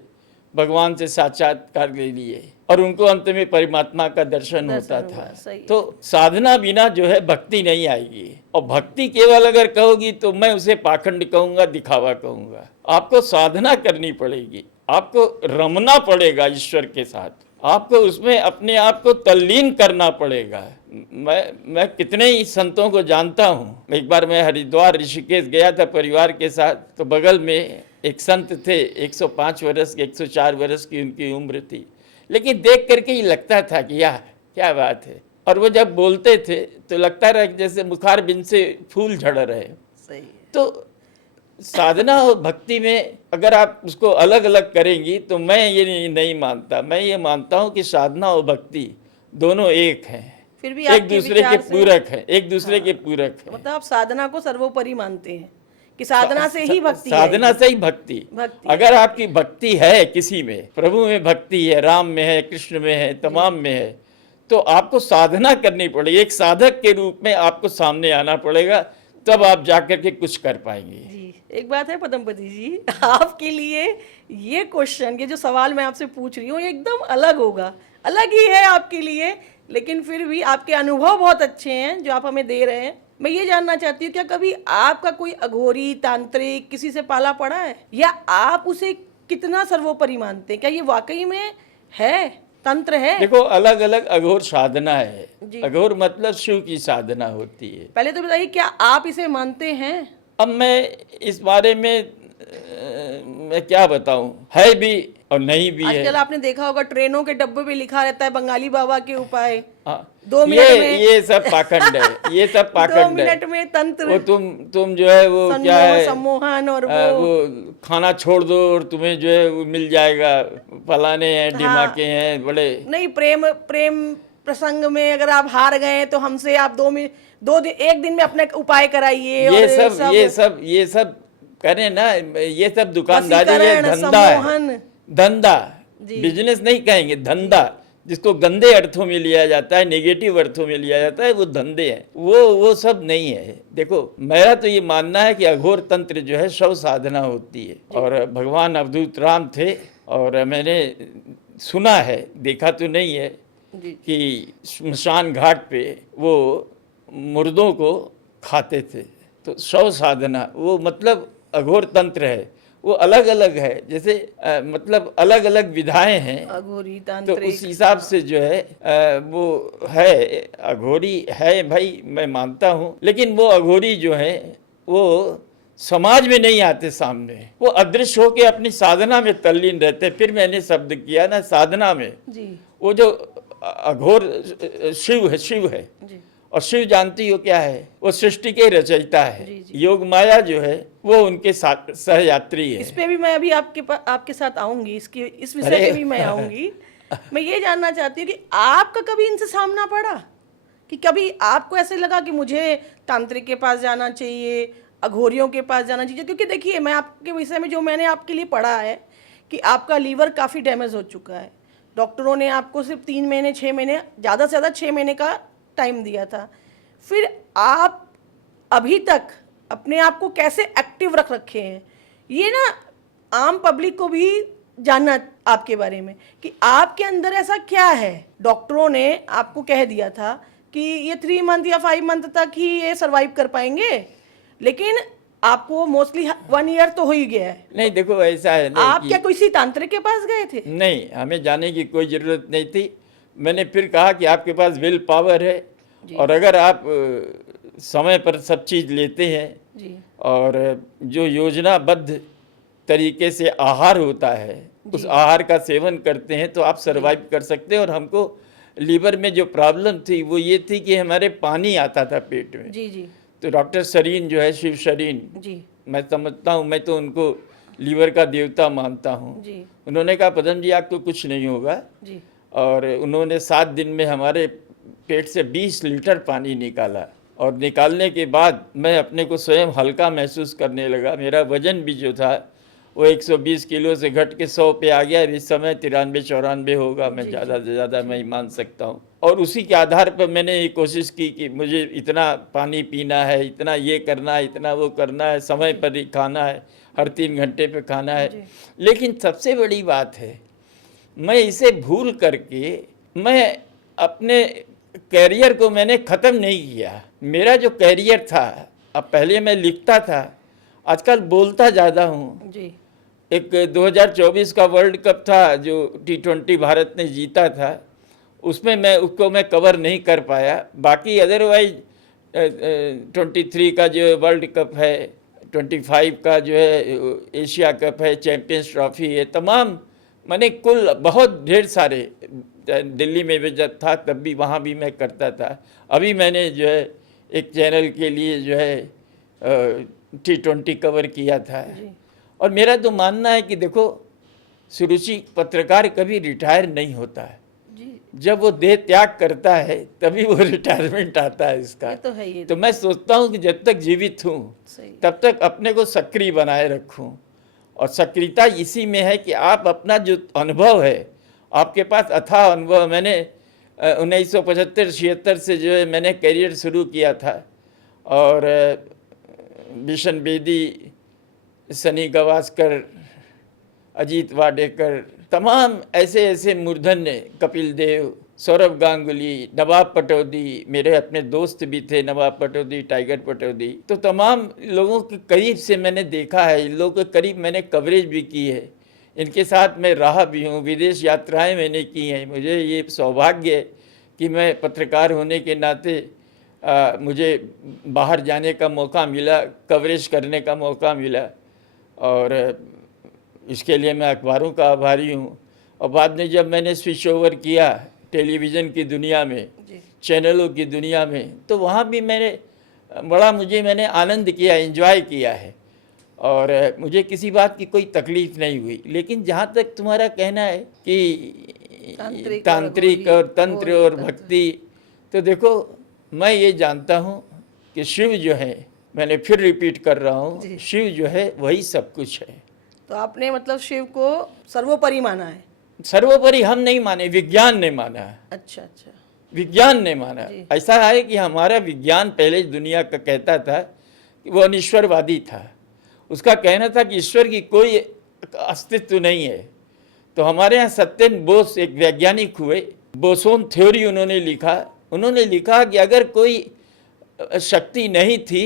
भगवान से साक्षात्कार ले लिए, और उनको अंत में परमात्मा का दर्शन होता था। तो साधना बिना जो है भक्ति नहीं आएगी। और भक्ति केवल अगर कहोगी तो मैं उसे पाखंड कहूँगा, दिखावा कहूँगा। आपको साधना करनी पड़ेगी, आपको रमना पड़ेगा ईश्वर के साथ, आपको उसमें अपने आप को तल्लीन करना पड़ेगा। मैं कितने ही संतों को जानता हूँ। एक बार मैं हरिद्वार ऋषिकेश गया था परिवार के साथ, तो बगल में एक संत थे, 105 वर्ष के, 104 वर्ष की उनकी उम्र थी, लेकिन देख करके ही लगता था कि यार क्या बात है। और वो जब बोलते थे तो लगता रहा जैसे मुखार बिन से फूल झड़ रहे। सही है। तो साधना और भक्ति में अगर आप उसको अलग अलग करेंगी तो मैं ये नहीं मानता। मैं ये मानता हूँ कि साधना और भक्ति दोनों एक हैं, फिर भी एक दूसरे के पूरक है, एक दूसरे के पूरक है। मतलब आप साधना को सर्वोपरि मानते हैं कि साधना से ही भक्ति, साधना से ही भक्ति। अगर आपकी भक्ति है किसी में, प्रभु में भक्ति है, राम में है, कृष्ण में है, तमाम में है, तो आपको साधना करनी पड़ेगी। एक साधक के रूप में आपको सामने आना पड़ेगा, तब आप जाकर के कुछ कर पाएंगे। जी, एक बात है पद्मपति जी, आपके लिए ये क्वेश्चन, ये जो सवाल मैं आपसे पूछ रही हूँ, एकदम अलग होगा, अलग ही है आपके लिए, लेकिन फिर भी आपके अनुभव बहुत अच्छे हैं जो आप हमें दे रहे हैं। मैं ये जानना चाहती हूँ, क्या कभी आपका कोई अघोरी, तांत्रिक किसी से पाला पड़ा है, या आप उसे कितना सर्वोपरि मानते हैं? क्या ये वाकई में है, तंत्र है? देखो, अलग अलग अघोर साधना है। अघोर मतलब शिव की साधना होती है। पहले तो बताइए, क्या आप इसे मानते हैं? अब मैं इस बारे में मैं क्या बताऊं, है भी और नहीं भी है। आजकल आपने देखा होगा ट्रेनों के डब्बे पे लिखा रहता है बंगाली बाबा के उपाय। हाँ, 2 मिनट में ये सब पाखंड है, ये सब पाखंड है। 2 मिनट में तंत्र, वो तुम जो है वो क्या है, सम्मोहन, और वो खाना छोड़ दो और तुम्हें जो है वो मिल जाएगा, फलाने हैं, ढिमाके हैं बड़े। नहीं, प्रेम प्रसंग में अगर आप हार गए तो हमसे आप 1 दिन में अपने उपाय कराइए। ये सब करें ना, ये सब दुकानदारी, ये धंधा है, धंधा, बिजनेस नहीं कहेंगे, धंधा, जिसको गंदे अर्थों में लिया जाता है, नेगेटिव अर्थों में लिया जाता है, वो धंधे हैं, वो सब नहीं है। देखो, मेरा तो ये मानना है कि अघोर तंत्र जो है शव साधना होती है। और भगवान अवधूत राम थे, और मैंने सुना है, देखा तो नहीं है, कि श्मशान घाट पे वो मुर्दों को खाते थे। तो शव साधना वो मतलब अघोर तंत्र है। वो अलग अलग है, जैसे मतलब अलग अलग विधाएं हैं, अघोरी तो तांत्रिक। उस हिसाब से जो है वो है, अघोरी है भाई, मैं मानता हूँ, लेकिन वो अघोरी जो है वो समाज में नहीं आते सामने, वो अदृश्य होके अपनी साधना में तल्लीन रहते। फिर मैंने शब्द किया ना, साधना में, जी वो जो अघोर शिव है, शिव है, जी और शिव जानती हो क्या है, वो सृष्टि के रचयिता है। जी, जी। योग माया जो है वो उनके साथ सहयात्री है। इस पे भी मैं अभी आपके साथ आऊंगी, इस विषय अरे पे भी मैं आऊंगी। मैं ये जानना चाहती हूँ कि आपका कभी इनसे सामना पड़ा, कि कभी आपको ऐसे लगा कि मुझे तांत्रिक के पास जाना चाहिए, अघोरियों के पास जाना चाहिए? क्योंकि देखिए, मैं आपके विषय में जो मैंने आपके लिए पढ़ा है कि आपका लीवर काफ़ी डैमेज हो चुका है। डॉक्टरों ने आपको सिर्फ 3 महीने 6 महीने, ज़्यादा से ज़्यादा 6 महीने का टाइम दिया था। फिर आप अभी तक अपने आप को कैसे एक्टिव रख रखे हैं, ये ना आम पब्लिक को भी जानना आपके बारे में, कि आपके अंदर ऐसा क्या है। डॉक्टरों ने आपको कह दिया था कि ये 3 मंथ या 5 मंथ तक ही ये सरवाइव कर पाएंगे, लेकिन आपको मोस्टली 1 ईयर तो हो ही गया है। नहीं देखो, ऐसा है ना आप कि क्या किसी तांत्रिक के पास गए थे? नहीं, हमें जाने की कोई ज़रूरत नहीं थी। मैंने फिर कहा कि आपके पास विल पावर है, और अगर आप समय पर सब चीज़ लेते हैं जी और जो योजनाबद्ध तरीके से आहार होता है उस आहार का सेवन करते हैं, तो आप सरवाइव कर सकते हैं। और हमको लीवर में जो प्रॉब्लम थी वो ये थी कि हमारे पानी आता था पेट में। जी जी तो डॉक्टर शरीन जो है, शिव शरीन, जी मैं समझता हूँ, मैं तो उनको लीवर का देवता मानता हूँ। जी उन्होंने कहा पदम जी आपको कुछ नहीं होगा, जी और उन्होंने 7 दिन में हमारे पेट से 20 लीटर पानी निकाला। और निकालने के बाद मैं अपने को स्वयं हल्का महसूस करने लगा। मेरा वजन भी जो था वो 120 किलो से घट के 100 पे आ गया। इस समय 93-94 होगा, मैं ज़्यादा से ज़्यादा मैं मान सकता हूँ। और उसी के आधार पर मैंने ये कोशिश की कि मुझे इतना पानी पीना है, इतना ये करना है, इतना वो करना है, समय पर ही खाना है, हर 3 घंटे पे खाना है। लेकिन सबसे बड़ी बात है, मैं इसे भूल करके मैं अपने कैरियर को मैंने ख़त्म नहीं किया। मेरा जो कैरियर था, अब पहले मैं लिखता था, आजकल बोलता ज़्यादा हूँ। जी एक 2024 का वर्ल्ड कप था जो T20 भारत ने जीता था, उसमें मैं कवर नहीं कर पाया। बाकी अदरवाइज 23 का जो वर्ल्ड कप है, 25 का जो है एशिया कप है, चैंपियंस ट्रॉफी है, तमाम मैंने कुल बहुत ढेर सारे, दिल्ली में भी जब था तब भी वहाँ भी मैं करता था। अभी मैंने जो है एक चैनल के लिए जो है T20 कवर किया था। और मेरा तो मानना है कि देखो, सुरुचि पत्रकार कभी रिटायर नहीं होता है। जी जब वो देह त्याग करता है तभी वो रिटायरमेंट आता है इसका। ये तो है, ये तो मैं सोचता हूँ कि जब तक जीवित हूँ सही। तब तक अपने को सक्रिय बनाए रखूँ। और सक्रियता इसी में है कि आप अपना जो अनुभव है, आपके पास अथाह अनुभव। मैंने 1975-76 से जो है मैंने करियर शुरू किया था, और बिशन बेदी, सनी गवास्कर, अजीत वाडेकर, तमाम ऐसे ऐसे मूर्धन्य, कपिल देव, सौरभ गांगुली, नवाब पटौदी, मेरे अपने दोस्त भी थे नवाब पटौदी, टाइगर पटौदी, तो तमाम लोगों के करीब से मैंने देखा है। इन लोगों के करीब मैंने कवरेज भी की है, इनके साथ मैं रहा भी हूँ, विदेश यात्राएं मैंने की हैं। मुझे ये सौभाग्य है कि मैं पत्रकार होने के नाते मुझे बाहर जाने का मौका मिला, कवरेज करने का मौका मिला, और इसके लिए मैं अखबारों का आभारी हूँ। और बाद में जब मैंने स्विच ओवर किया टेलीविज़न की दुनिया में, चैनलों की दुनिया में, तो वहाँ भी मैंने आनंद किया, एंजॉय किया है, और मुझे किसी बात की कोई तकलीफ़ नहीं हुई। लेकिन जहाँ तक तुम्हारा कहना है कि तांत्रिक और तंत्र और भक्ति, तो देखो मैं ये जानता हूँ कि शिव जो है, मैंने फिर रिपीट कर रहा हूँ, शिव जो है वही सब कुछ है। तो आपने मतलब शिव को सर्वोपरि माना है? सर्वोपरि हम नहीं माने, विज्ञान ने माना है। अच्छा अच्छा, विज्ञान ने माना। ऐसा है कि हमारा विज्ञान पहले दुनिया का कहता था कि वो अनिश्वरवादी था। उसका कहना था कि ईश्वर की कोई अस्तित्व नहीं है। तो हमारे यहाँ सत्येन बोस एक वैज्ञानिक हुए, बोसोन थ्योरी उन्होंने लिखा कि अगर कोई शक्ति नहीं थी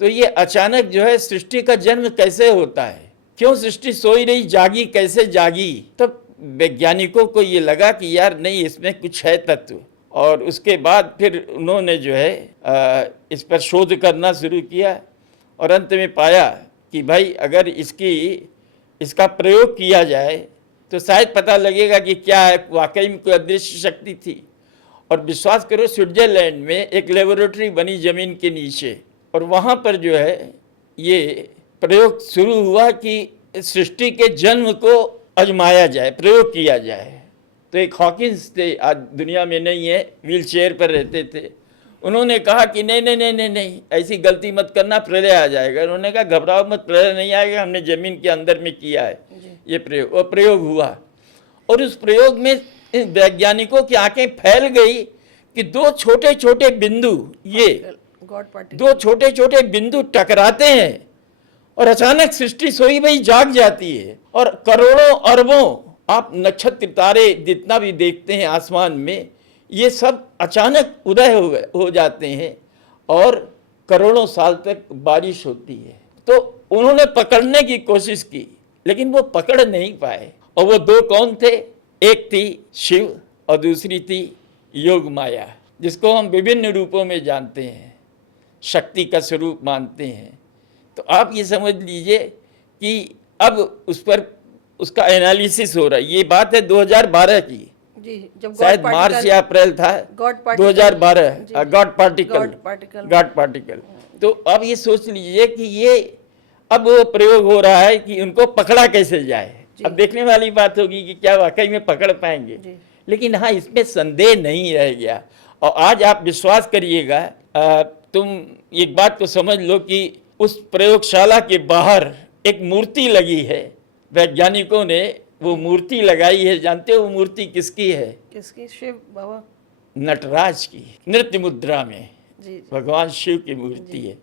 तो ये अचानक जो है सृष्टि का जन्म कैसे होता है। क्यों सृष्टि सोई रही, जागी कैसे जागी? तब वैज्ञानिकों को ये लगा कि यार नहीं, इसमें कुछ है तत्व, और उसके बाद फिर उन्होंने जो है इस पर शोध करना शुरू किया और अंत में पाया कि भाई अगर इसका प्रयोग किया जाए तो शायद पता लगेगा कि क्या है, वाकई में कोई अदृश्य शक्ति थी। और विश्वास करो, स्विट्जरलैंड में एक लेबोरेटरी बनी ज़मीन के नीचे, और वहाँ पर जो है ये प्रयोग शुरू हुआ कि सृष्टि के जन्म को आजमाया जाए, प्रयोग किया जाए। तो एक हॉकिंस थे, आज दुनिया में नहीं है, व्हील चेयर पर रहते थे। उन्होंने कहा कि नहीं नहीं नहीं नहीं नहीं, ऐसी गलती मत करना, प्रलय आ जाएगा। उन्होंने कहा घबराओ मत, प्रलय नहीं आएगा, हमने ज़मीन के अंदर में किया है ये प्रयोग। और प्रयोग हुआ, और उस प्रयोग में वैज्ञानिकों की आंखें फैल गई कि दो छोटे छोटे बिंदु, ये दो छोटे छोटे बिंदु टकराते हैं और अचानक सृष्टि सोई भई जाग जाती है, और करोड़ों अरबों आप नक्षत्र तारे जितना भी देखते हैं आसमान में, ये सब अचानक उदय हो जाते हैं और करोड़ों साल तक बारिश होती है। तो उन्होंने पकड़ने की कोशिश की, लेकिन वो पकड़ नहीं पाए। और वो दो कौन थे? एक थी शिव और दूसरी थी योग माया, जिसको हम विभिन्न रूपों में जानते हैं, शक्ति का स्वरूप मानते हैं। तो आप ये समझ लीजिए कि अब उस पर उसका एनालिसिस हो रहा है। ये बात है 2012 की जी, जब शायद मार्च या अप्रैल था 2012, गॉड पार्टिकल। तो अब ये सोच लीजिए कि ये अब वो प्रयोग हो रहा है कि उनको पकड़ा कैसे जाए। अब देखने वाली बात होगी कि क्या वाकई में पकड़ पाएंगे, लेकिन हाँ, इसमें संदेह नहीं रह गया। और आज आप विश्वास करिएगा, तुम एक बात को समझ लो कि उस प्रयोगशाला के बाहर एक मूर्ति लगी है, वैज्ञानिकों ने वो मूर्ति लगाई है। जानते हो वो मूर्ति किसकी है? किसकी? शिव बाबा, नटराज की, नृत्य मुद्रा में जी। भगवान शिव की मूर्ति है।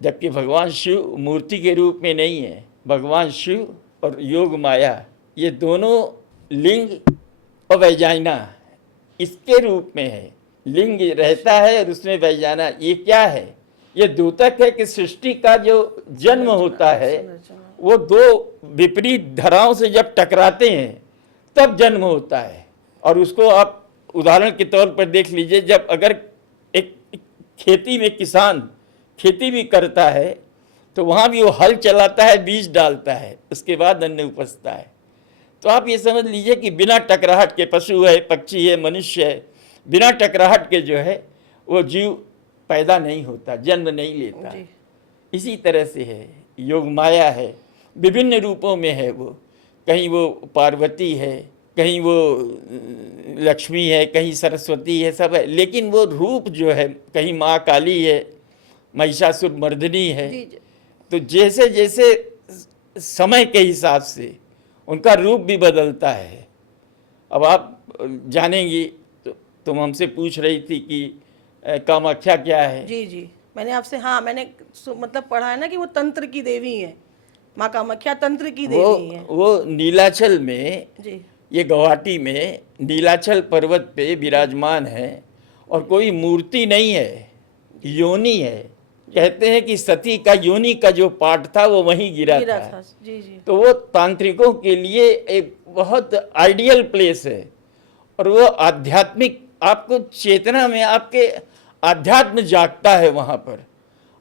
जबकि भगवान शिव मूर्ति के रूप में नहीं है, भगवान शिव और योग माया, ये दोनों लिंग और वैजाइना इसके रूप में है। लिंग रहता है और उसमें वैजाइना। ये क्या है? ये द्योतक है कि सृष्टि का जो जन्म होता है वो दो विपरीत धाराओं से जब टकराते हैं तब जन्म होता है। और उसको आप उदाहरण के तौर पर देख लीजिए, जब अगर एक खेती में किसान खेती भी करता है तो वहाँ भी वो हल चलाता है, बीज डालता है, उसके बाद अन्न उपजता है। तो आप ये समझ लीजिए कि बिना टकराहट के, पशु है, पक्षी है, मनुष्य है, बिना टकराहट के जो है वो जीव पैदा नहीं होता, जन्म नहीं लेता। इसी तरह से है योग माया है, विभिन्न रूपों में है वो। कहीं वो पार्वती है, कहीं वो लक्ष्मी है, कहीं सरस्वती है, सब है। लेकिन वो रूप जो है, कहीं माँ काली है, महिषासुर मर्दिनी है। तो जैसे जैसे समय के हिसाब से उनका रूप भी बदलता है। अब आप जानेंगी, तो तुम हमसे पूछ रही थी कि कामाख्या क्या है। जी जी, मैंने आपसे, हाँ, मैंने मतलब पढ़ा है ना कि वो तंत्र की देवी है, माँ कामाख्या तंत्र की देवी है। वो नीलाचल में जी, ये गुवाहाटी में नीलाचल पर्वत पे विराजमान है, और कोई मूर्ति नहीं है, योनि है। कहते हैं कि सती का योनि का जो पार्ट था वो वहीं गिरा था। जी जी। तो वो तांत्रिकों के लिए एक बहुत आइडियल प्लेस है, और वो आध्यात्मिक, आपको चेतना में आपके आध्यात्म जागता है वहाँ पर,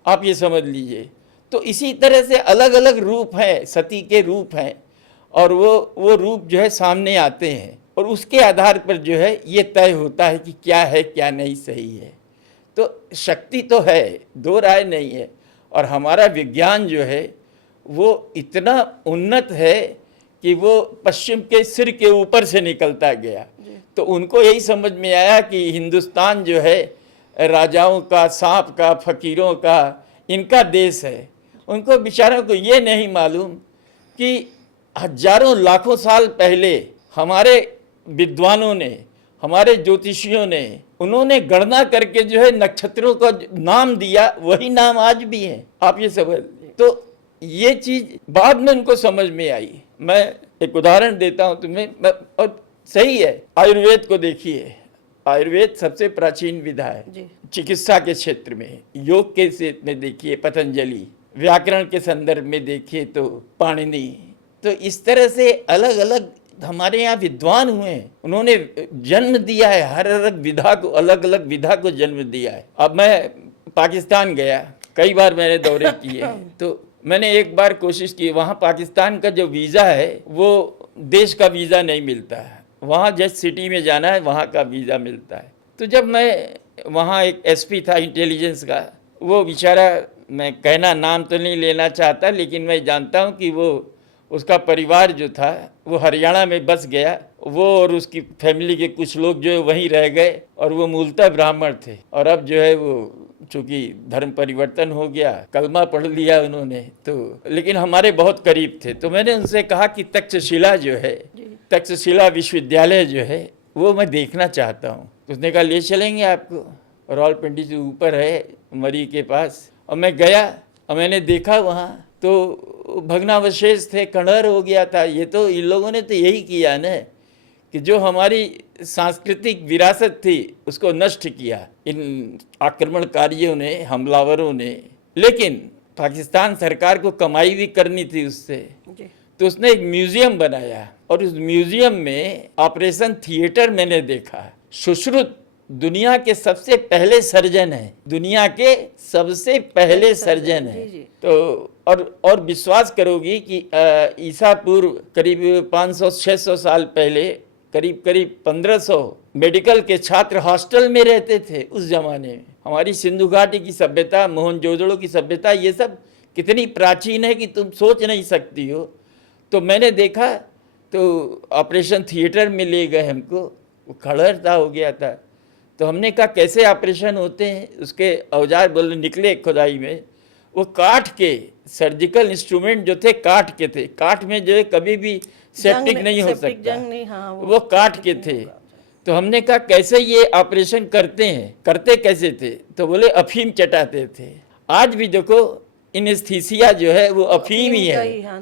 आप ये समझ लीजिए। तो इसी तरह से अलग अलग रूप हैं, सती के रूप हैं, और वो रूप जो है सामने आते हैं, और उसके आधार पर जो है ये तय होता है कि क्या है क्या नहीं सही है। तो शक्ति तो है, दो राय नहीं है। और हमारा विज्ञान जो है वो इतना उन्नत है कि वो पश्चिम के सिर के ऊपर से निकलता गया। तो उनको यही समझ में आया कि हिंदुस्तान जो है राजाओं का, सांप का, फकीरों का, इनका देश है। उनको बेचारों को ये नहीं मालूम कि हजारों लाखों साल पहले हमारे विद्वानों ने, हमारे ज्योतिषियों ने, उन्होंने गणना करके जो है नक्षत्रों का नाम दिया, वही नाम आज भी है। आप ये समझ, तो ये चीज बाद में उनको समझ में आई। मैं एक उदाहरण देता हूं तुम्हें, और सही है। आयुर्वेद को देखिए, आयुर्वेद सबसे प्राचीन विधा है चिकित्सा के क्षेत्र में। योग के क्षेत्र में देखिए पतंजलि, व्याकरण के संदर्भ में देखिए तो पाणिनि। तो इस तरह से अलग अलग हमारे यहाँ विद्वान हुए हैं, उन्होंने जन्म दिया है, हर अलग विधा को, अलग अलग विधा को जन्म दिया है। अब मैं पाकिस्तान गया, कई बार मैंने दौरे किए, तो मैंने एक बार कोशिश की, वहाँ पाकिस्तान का जो वीज़ा है वो देश का वीज़ा नहीं मिलता है, वहाँ जिस सिटी में जाना है वहाँ का वीज़ा मिलता है। तो जब मैं वहाँ, एक एसपी था इंटेलिजेंस का, वो बेचारा, मैं कहना नाम तो नहीं लेना चाहता, लेकिन मैं जानता हूँ कि वो, उसका परिवार जो था वो हरियाणा में बस गया, वो और उसकी फैमिली के कुछ लोग जो है वहीं रह गए, और वो मूलतः ब्राह्मण थे, और अब जो है वो चूँकि धर्म परिवर्तन हो गया, कलमा पढ़ लिया उन्होंने, तो लेकिन हमारे बहुत करीब थे। तो मैंने उनसे कहा कि तक्षशिला जो है, तक्षशिला विश्वविद्यालय जो है वो मैं देखना चाहता हूँ। तो उसने कहा ले चलेंगे आपको, रावलपिंडी से ऊपर है मरी के पास। और मैं गया और मैंने देखा वहाँ तो भग्नावशेष थे, खंडहर हो गया था। ये तो इन लोगों ने तो यही किया न कि जो हमारी सांस्कृतिक विरासत थी उसको नष्ट किया इन आक्रमणकारियों ने, हमलावरों ने। लेकिन पाकिस्तान सरकार को कमाई भी करनी थी उससे, तो उसने एक म्यूजियम बनाया, और उस म्यूजियम में ऑपरेशन थिएटर मैंने देखा। सुश्रुत दुनिया के सबसे पहले सर्जन है, दुनिया के सबसे पहले सर्जन है। तो और विश्वास करोगी कि ईसा पूर्व करीब 500-600 साल पहले करीब 1500 मेडिकल के छात्र हॉस्टल में रहते थे उस जमाने में। हमारी सिंधु घाटी की सभ्यता, मोहनजोदड़ो की सभ्यता, ये सब कितनी प्राचीन है कि तुम सोच नहीं सकती हो। तो मैंने देखा, तो ऑपरेशन थिएटर में ले गए हमको, वो खंडहर था, हो गया था। तो हमने कहा कैसे ऑपरेशन होते हैं, उसके औजार बोले निकले खुदाई में, वो काठ के सर्जिकल इंस्ट्रूमेंट जो थे काठ के थे, काठ में जो है कभी भी सेप्टिक नहीं हो सकता, हाँ, वो काठ के थे। तो हमने कहा कैसे ये ऑपरेशन करते हैं, करते कैसे थे? तो बोले अफीम चटाते थे। आज भी देखो इनेस्थीसिया जो है वो अफीम ही है, हाँ,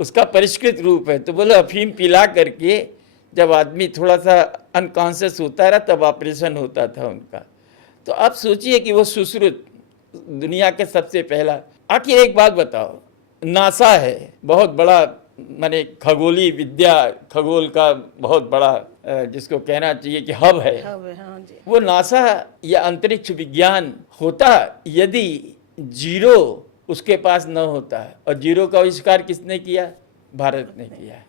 उसका परिष्कृत रूप है। तो बोले अफीम पिला करके जब आदमी थोड़ा सा अनकॉन्शियस होता रहा तब ऑपरेशन होता था उनका। तो आप सोचिए कि वो सुश्रुत दुनिया के सबसे पहला। आखिर एक बात बताओ, नासा है बहुत बड़ा, माने खगोलीय विद्या, खगोल का बहुत बड़ा जिसको कहना चाहिए कि हब है, हाँ जी। वो नासा या अंतरिक्ष विज्ञान होता यदि जीरो उसके पास न होता है। और जीरो का आविष्कार किसने किया? भारत ने किया है।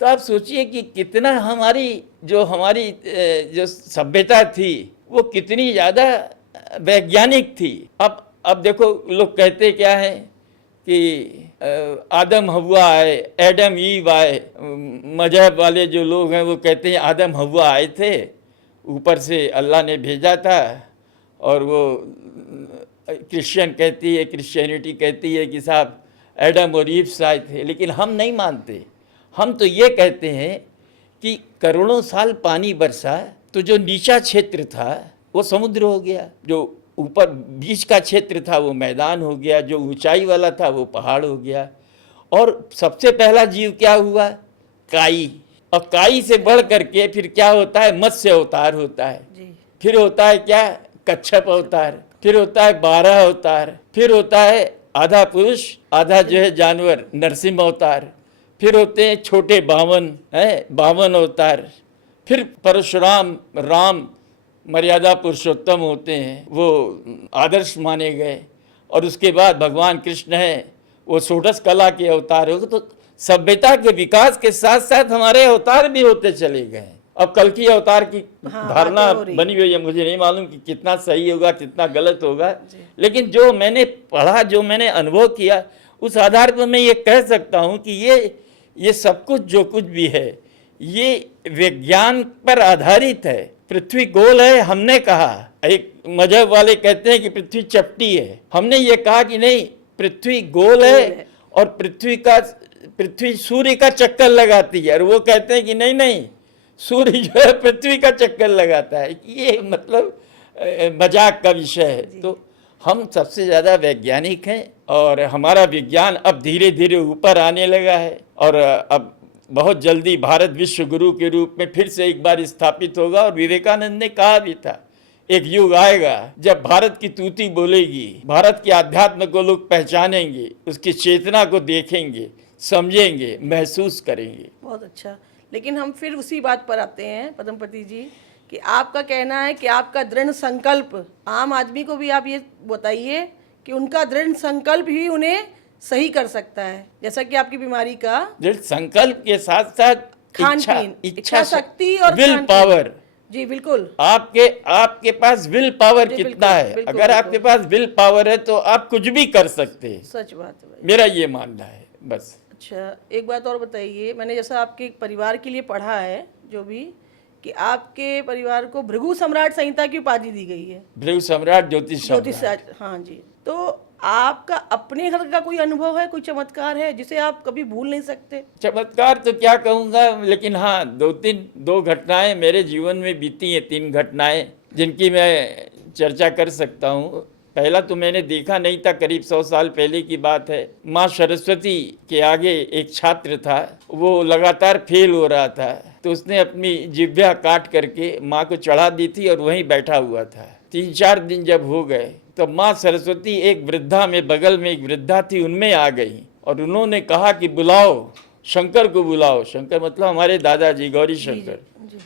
तो आप सोचिए कि कितना हमारी जो सभ्यता थी वो कितनी ज़्यादा वैज्ञानिक थी। अब देखो लोग कहते क्या है कि आदम हव्वा आए, एडम ईव आए। मजहब वाले जो लोग हैं वो कहते हैं आदम हव्वा आए थे, ऊपर से अल्लाह ने भेजा था। और वो क्रिश्चियन कहती है, क्रिश्चियनिटी कहती है कि साहब एडम और ईव आए थे। लेकिन हम नहीं मानते, हम तो ये कहते हैं कि करोड़ों साल पानी बरसा तो जो नीचा क्षेत्र था वो समुद्र हो गया, जो ऊपर बीच का क्षेत्र था वो मैदान हो गया, जो ऊंचाई वाला था वो पहाड़ हो गया। और सबसे पहला जीव क्या हुआ? काई। और काई से बढ़ करके फिर क्या होता है? मत्स्य अवतार होता है। फिर होता है क्या? कच्छप अवतार। फिर होता है 12 अवतार। फिर होता है आधा पुरुष आधा जो है जानवर, नरसिंह अवतार। फिर होते हैं छोटे 52 अवतार। फिर परशुराम, राम मर्यादा पुरुषोत्तम होते हैं, वो आदर्श माने गए। और उसके बाद भगवान कृष्ण है, वो षोडश कला के अवतार हो। तो सभ्यता के विकास के साथ साथ हमारे अवतार भी होते चले गए। अब कल की अवतार की धारणा बनी हुई है, मुझे नहीं मालूम कि कितना सही होगा कितना गलत होगा, लेकिन जो मैंने पढ़ा, जो मैंने अनुभव किया, उस आधार पर मैं ये कह सकता हूँ कि ये सब कुछ जो कुछ भी है ये विज्ञान पर आधारित है। पृथ्वी गोल है हमने कहा, एक मजहब वाले कहते हैं कि पृथ्वी चपटी है, हमने ये कहा कि नहीं, पृथ्वी गोल है और पृथ्वी सूर्य का चक्कर लगाती है। और वो कहते हैं कि नहीं, सूर्य जो है पृथ्वी का चक्कर लगाता है। ये मतलब मजाक का विषय है। तो हम सबसे ज़्यादा वैज्ञानिक हैं और हमारा विज्ञान अब धीरे धीरे ऊपर आने लगा है। और अब बहुत जल्दी भारत विश्व गुरु के रूप में फिर से एक बार स्थापित होगा। और विवेकानंद ने कहा भी था एक युग आएगा जब भारत की तूती बोलेगी, भारत के अध्यात्म को लोग पहचानेंगे, उसकी चेतना को देखेंगे, समझेंगे, महसूस करेंगे। बहुत अच्छा। लेकिन हम फिर उसी बात पर आते हैं पद्मपति जी कि आपका कहना है कि आपका दृढ़ संकल्प, आम आदमी को भी आप ये बताइए कि उनका दृढ़ संकल्प ही उन्हें सही कर सकता है, जैसा कि आपकी बीमारी का दृढ़ संकल्प के साथ साथ खान पीन, इच्छा शक्ति और विल खान-पीन। पावर। जी बिल्कुल। आपके पास विल पावर जी, कितना बिल्कुल, है? बिल्कुल, अगर आपके पास विल पावर है तो आप कुछ भी कर सकते हैं। सच बात है भाई। मेरा ये मानना है बस। अच्छा, एक बात और बताइए, मैंने जैसा आपके परिवार के लिए पढ़ा है जो भी, कि आपके परिवार को भृगु सम्राट संहिता की उपाधि दी गई है। भृगु सम्राट, ज्योतिष ज्योतिष सम्राट। हाँ जी। तो आपका अपने घर का कोई अनुभव है, कोई चमत्कार है जिसे आप कभी भूल नहीं सकते? चमत्कार तो क्या कहूँगा, लेकिन हाँ दो घटनाएं मेरे जीवन में बीती हैं, 3 घटनाएं जिनकी मैं चर्चा कर सकता हूँ। पहला तो मैंने देखा नहीं था, करीब 100 साल पहले की बात है। माँ सरस्वती के आगे एक छात्र था, वो लगातार फेल हो रहा था, तो उसने अपनी जिह्वा काट करके माँ को चढ़ा दी थी और वहीं बैठा हुआ था। 3-4 दिन जब हो गए तो माँ सरस्वती एक वृद्धा में, बगल में एक वृद्धा थी, उनमें आ गई और उन्होंने कहा कि बुलाओ, शंकर को बुलाओ। शंकर मतलब हमारे दादाजी गौरी शंकर। जी।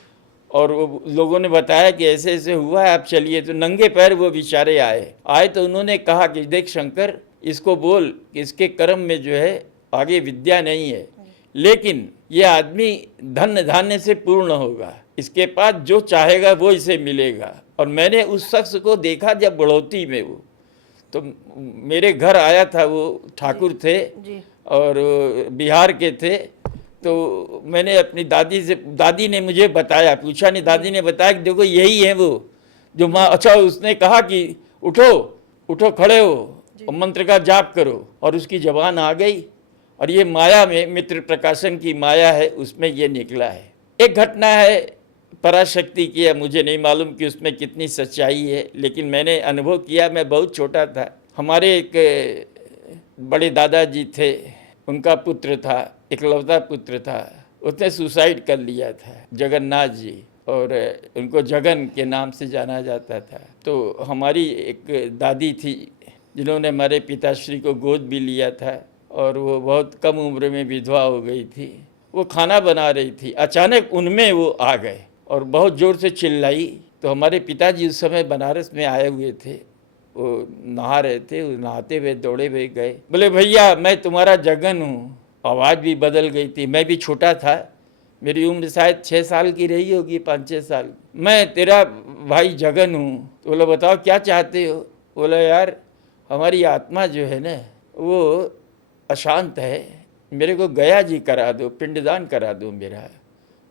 और वो लोगों ने बताया कि ऐसे ऐसे हुआ है, आप चलिए। तो नंगे पैर वो बेचारे आए तो उन्होंने कहा कि देख शंकर, इसको बोल कि इसके कर्म में जो है आगे विद्या नहीं है, लेकिन ये आदमी धन धान्य से पूर्ण होगा, इसके पास जो चाहेगा वो इसे मिलेगा। और मैंने उस शख्स को देखा जब बढ़ोती में, वो तो मेरे घर आया था, वो ठाकुर थे जी। और बिहार के थे। तो मैंने अपनी दादी ने मुझे बताया, पूछा नहीं, दादी ने बताया कि देखो यही है वो जो माँ। अच्छा, उसने कहा कि उठो उठो, खड़े हो और मंत्र का जाप करो, और उसकी जबान आ गई। और ये माया में, मित्र प्रकाशन की माया है, उसमें ये निकला है। एक घटना है पराशक्ति की है, मुझे नहीं मालूम कि उसमें कितनी सच्चाई है, लेकिन मैंने अनुभव किया। मैं बहुत छोटा था, हमारे एक बड़े दादाजी थे, उनका पुत्र था, इकलौता पुत्र था, उसने सुसाइड कर लिया था, जगन्नाथ जी, और उनको जगन के नाम से जाना जाता था। तो हमारी एक दादी थी जिन्होंने हमारे पिताश्री को गोद भी लिया था, और वो बहुत कम उम्र में विधवा हो गई थी। वो खाना बना रही थी, अचानक उनमें वो आ गए और बहुत ज़ोर से चिल्लाई। तो हमारे पिताजी उस समय बनारस में आए हुए थे, वो नहा रहे थे, वो नहाते हुए दौड़े हुए गए, बोले भैया मैं तुम्हारा जगन हूँ। आवाज़ भी बदल गई थी, मैं भी छोटा था, मेरी उम्र शायद 6 साल की रही होगी, 5-6 साल। मैं तेरा भाई जगन हूँ। तो बोला बताओ क्या चाहते हो? बोला यार हमारी आत्मा जो है ना वो अशांत है, मेरे को गया जी करा दो, पिंडदान करा दो मेरा।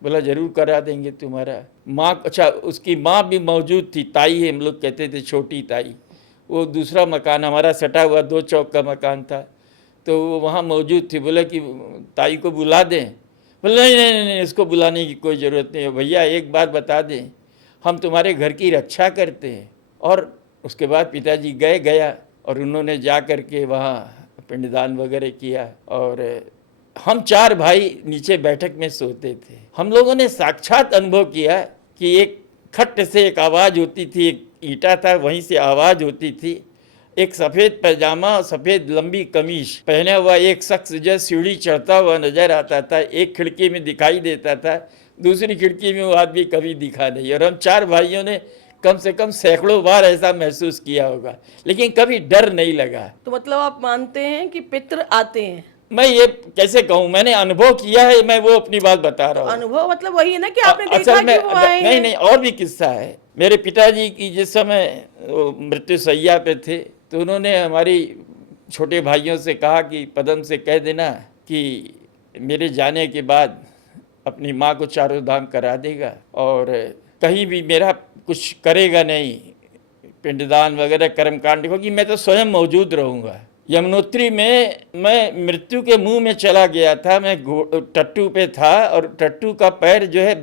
बोला जरूर करा देंगे तुम्हारा। माँ, अच्छा उसकी माँ भी मौजूद थी, ताई है हम लोग कहते थे, छोटी ताई। वो दूसरा मकान हमारा सटा हुआ 2 चौक का मकान था, तो वो वहाँ मौजूद थी। बोला कि ताई को बुला दें? बोला नहीं नहीं नहीं, इसको बुलाने की कोई ज़रूरत नहीं है भैया, एक बात बता दें, हम तुम्हारे घर की रक्षा करते हैं। और उसके बाद पिताजी गया और उन्होंने जा कर के वहाँ पिंडदान वगैरह किया। और हम 4 भाई नीचे बैठक में सोते थे। हम लोगों ने साक्षात अनुभव किया कि एक खट से एक आवाज़ होती थी, एक ईंटा था वहीं से आवाज़ होती थी। एक सफ़ेद पैजामा और सफ़ेद लंबी कमीज पहने हुआ एक शख्स जो सीढ़ी चढ़ता हुआ नजर आता था। एक खिड़की में दिखाई देता था, दूसरी खिड़की में वो आदमी कभी दिखा नहीं। और हम 4 भाइयों ने कम से कम सैकड़ों बार ऐसा महसूस किया होगा, लेकिन कभी डर नहीं लगा। तो मतलब आप मानते हैं कि पितृ आते हैं? मैं ये कैसे कहूँ, मैंने अनुभव किया है, मैं वो अपनी बात बता रहा हूँ। अनुभव मतलब वही है ना कि आपने देखा असल में कि वो आए हैं? नहीं, और भी किस्सा है। मेरे पिताजी की जिस समय मृत्यु शैया पे थे, तो उन्होंने हमारी छोटे भाइयों से कहा कि पदम से कह देना कि मेरे जाने के बाद अपनी माँ को चारों धाम करा देगा और कहीं भी मेरा कुछ करेगा नहीं, पिंडदान वगैरह कर्मकांड होगी, मैं तो स्वयं मौजूद रहूँगा। यमुनोत्री में मैं मृत्यु के मुंह में चला गया था। मैं टट्टू पे था और टट्टू का पैर जो है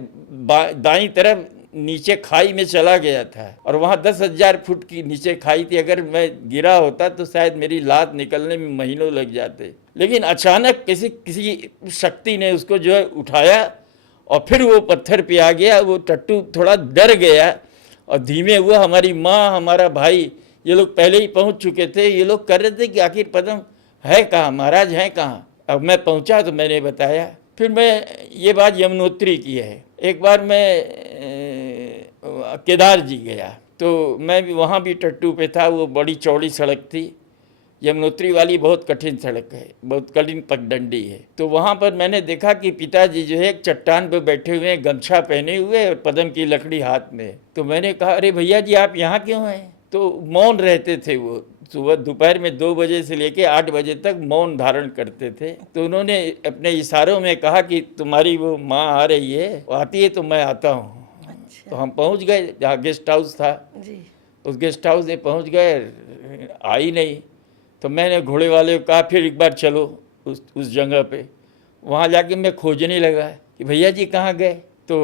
दाईं तरफ नीचे खाई में चला गया था, और वहाँ 10,000 फुट की नीचे खाई थी। अगर मैं गिरा होता तो शायद मेरी लात निकलने में महीनों लग जाते, लेकिन अचानक किसी शक्ति ने उसको जो है उठाया और फिर वो पत्थर पे आ गया। वो टट्टू थोड़ा डर गया और धीमे हुआ हमारी माँ, हमारा भाई, ये लोग पहले ही पहुंच चुके थे। ये लोग कर रहे थे कि आखिर पदम है कहाँ, महाराज हैं कहाँ। अब मैं पहुंचा तो मैंने बताया। फिर मैं ये बात यमुनोत्री की है। एक बार मैं केदार जी गया, तो मैं भी वहाँ भी टट्टू पे था। वो बड़ी चौड़ी सड़क थी, यमुनोत्री वाली बहुत कठिन सड़क है, बहुत कठिन पगडंडी है। तो वहाँ पर मैंने देखा कि पिताजी जो है एक चट्टान पर बैठे हुए हैं, गमछा पहने हुए और पदम की लकड़ी हाथ में। तो मैंने कहा, अरे भैया जी आप यहाँ क्यों हैं? तो मौन रहते थे वो। सुबह दोपहर में 2 बजे से लेके 8 बजे तक मौन धारण करते थे। तो उन्होंने अपने इशारों में कहा कि तुम्हारी वो माँ आ रही है, वो आती है तो मैं आता हूँ। अच्छा। तो हम पहुँच गए जहाँ गेस्ट हाउस था। जी। उस गेस्ट हाउस में पहुँच गए, आई नहीं। तो मैंने घोड़े वाले को कहा फिर एक बार चलो उस जगह पे। वहाँ जाके मैं खोजने लगा कि भैया जी कहाँ गए। तो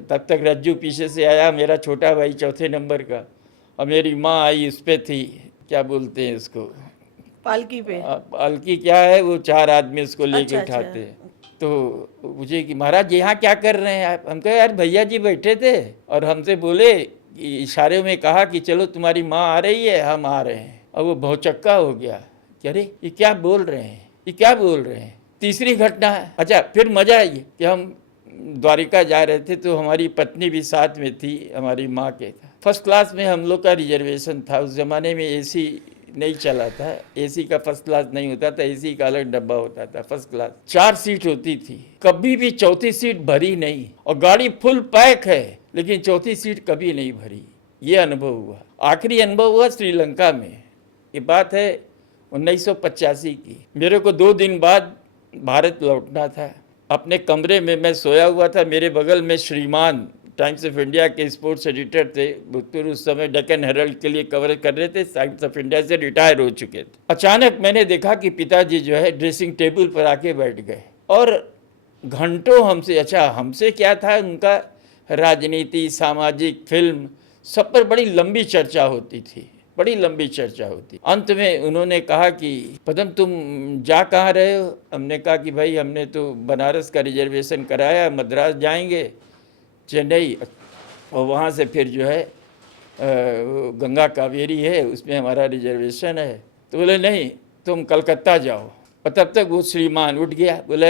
तब तक रज्जू पीछे से आया, मेरा छोटा भाई 4थे नंबर का, और मेरी माँ आई, उस पर थी, क्या बोलते हैं उसको, पालकी पे। पालकी क्या है, वो 4 आदमी उसको लेके अच्छा, उठाते हैं। तो मुझे कि महाराज यहाँ क्या कर रहे हैं आप? हम कहे यार भैया जी बैठे थे और हमसे बोले, इशारे में कहा कि चलो तुम्हारी माँ आ रही है, हम आ रहे हैं। और वो भौचक्का हो गया कि अरे ये क्या बोल रहे हैं, ये क्या बोल रहे हैं। तीसरी घटना है, अच्छा फिर मजा आई कि हम द्वारिका जा रहे थे, तो हमारी पत्नी भी साथ में थी, हमारी माँ के। फर्स्ट क्लास में हम लोग का रिजर्वेशन था। उस ज़माने में एसी नहीं चला था, एसी का फर्स्ट क्लास नहीं होता था, एसी का अलग डब्बा होता था। फर्स्ट क्लास 4 सीट होती थी, कभी भी चौथी सीट भरी नहीं। और गाड़ी फुल पैक है, लेकिन चौथी सीट कभी नहीं भरी। ये अनुभव हुआ। आखिरी अनुभव हुआ श्रीलंका में। ये बात है 1985 की। मेरे को 2 दिन बाद भारत लौटना था। अपने कमरे में मैं सोया हुआ था, मेरे बगल में श्रीमान टाइम्स ऑफ इंडिया के स्पोर्ट्स एडिटर थे, भूतपूर्व उस समय डेक्कन हेरल्ड के लिए कवर कर रहे थे, टाइम्स ऑफ इंडिया से रिटायर हो चुके थे। अचानक मैंने देखा कि पिताजी जो है ड्रेसिंग टेबल पर आके बैठ गए और घंटों हमसे, अच्छा हमसे क्या था, उनका राजनीति, सामाजिक, फिल्म, सब पर बड़ी लंबी चर्चा होती थी, बड़ी लंबी चर्चा होती। अंत में उन्होंने कहा कि पदम तुम जा कहाँ रहे हो? हमने कहा कि भाई हमने तो बनारस का रिजर्वेशन कराया, मद्रास जाएंगे, चेन्नई, और वहाँ से फिर जो है गंगा कावेरी है, उसमें हमारा रिजर्वेशन है। तो बोले नहीं तुम कलकत्ता जाओ। और तब तक वो श्रीमान उठ गया, बोला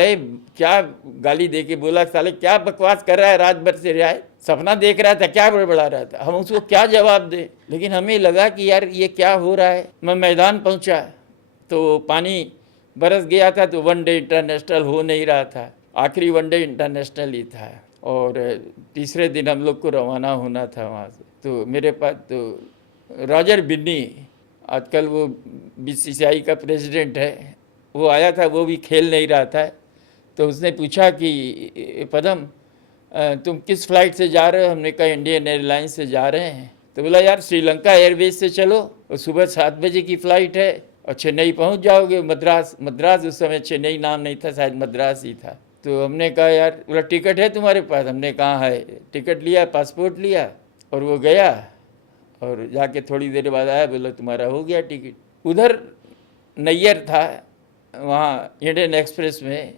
क्या गाली दे के बोला, साले क्या बकवास कर रहा है, रात भर से रहा है, सपना देख रहा था क्या, बड़बड़ा रहा था। हम उसको क्या जवाब दें, लेकिन हमें लगा कि यार ये क्या हो रहा है। मैं मैदान पहुंचा तो पानी बरस गया था, तो वनडे इंटरनेशनल हो नहीं रहा था, आखिरी वनडे इंटरनेशनल ही था। और तीसरे दिन हम लोग को रवाना होना था वहाँ से। तो मेरे पास तो रॉजर बिन्नी, आजकल वो बीसीसीआई का प्रेसिडेंट है, वो आया था, वो भी खेल नहीं रहा था। तो उसने पूछा कि पदम तुम किस फ्लाइट से जा रहे हो? हमने कहा इंडियन एयरलाइंस से जा रहे हैं। तो बोला यार श्रीलंका एयरवेज से चलो, और सुबह 7 बजे की फ़्लाइट है और चेन्नई पहुंच जाओगे। मद्रास उस समय चेन्नई नाम नहीं था, शायद मद्रास ही था। तो हमने कहा यार, बोला टिकट है तुम्हारे पास? हमने कहा है। टिकट लिया, पासपोर्ट लिया, और वो गया और जाके थोड़ी देर बाद आया, बोला तुम्हारा हो गया टिकट। उधर नैयर था वहाँ इंडियन एक्सप्रेस में,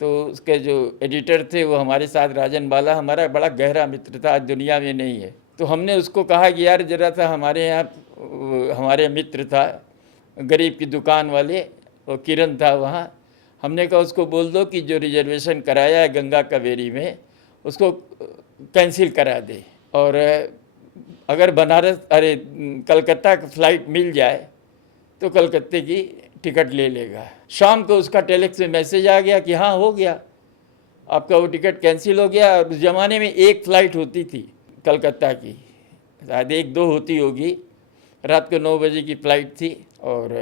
तो उसके जो एडिटर थे वो हमारे साथ, राजन बाला, हमारा बड़ा गहरा मित्र था, आज दुनिया में नहीं है। तो हमने उसको कहा कि यार ज़रा सा हमारे यहाँ हमारे मित्र था गरीब की दुकान वाले, वो किरण था वहाँ, हमने कहा उसको बोल दो कि जो रिजर्वेशन कराया है गंगा कावेरी में उसको कैंसिल करा दे, और अगर बनारस अरे कलकत्ता का फ़्लाइट मिल जाए तो कलकत्ते की टिकट ले लेगा। शाम को उसका टेलेक्स में मैसेज आ गया कि हाँ हो गया, आपका वो टिकट कैंसिल हो गया। और उस ज़माने में एक फ़्लाइट होती थी कलकत्ता की, शायद 1-2 होती होगी, रात को 9 बजे की फ़्लाइट थी। और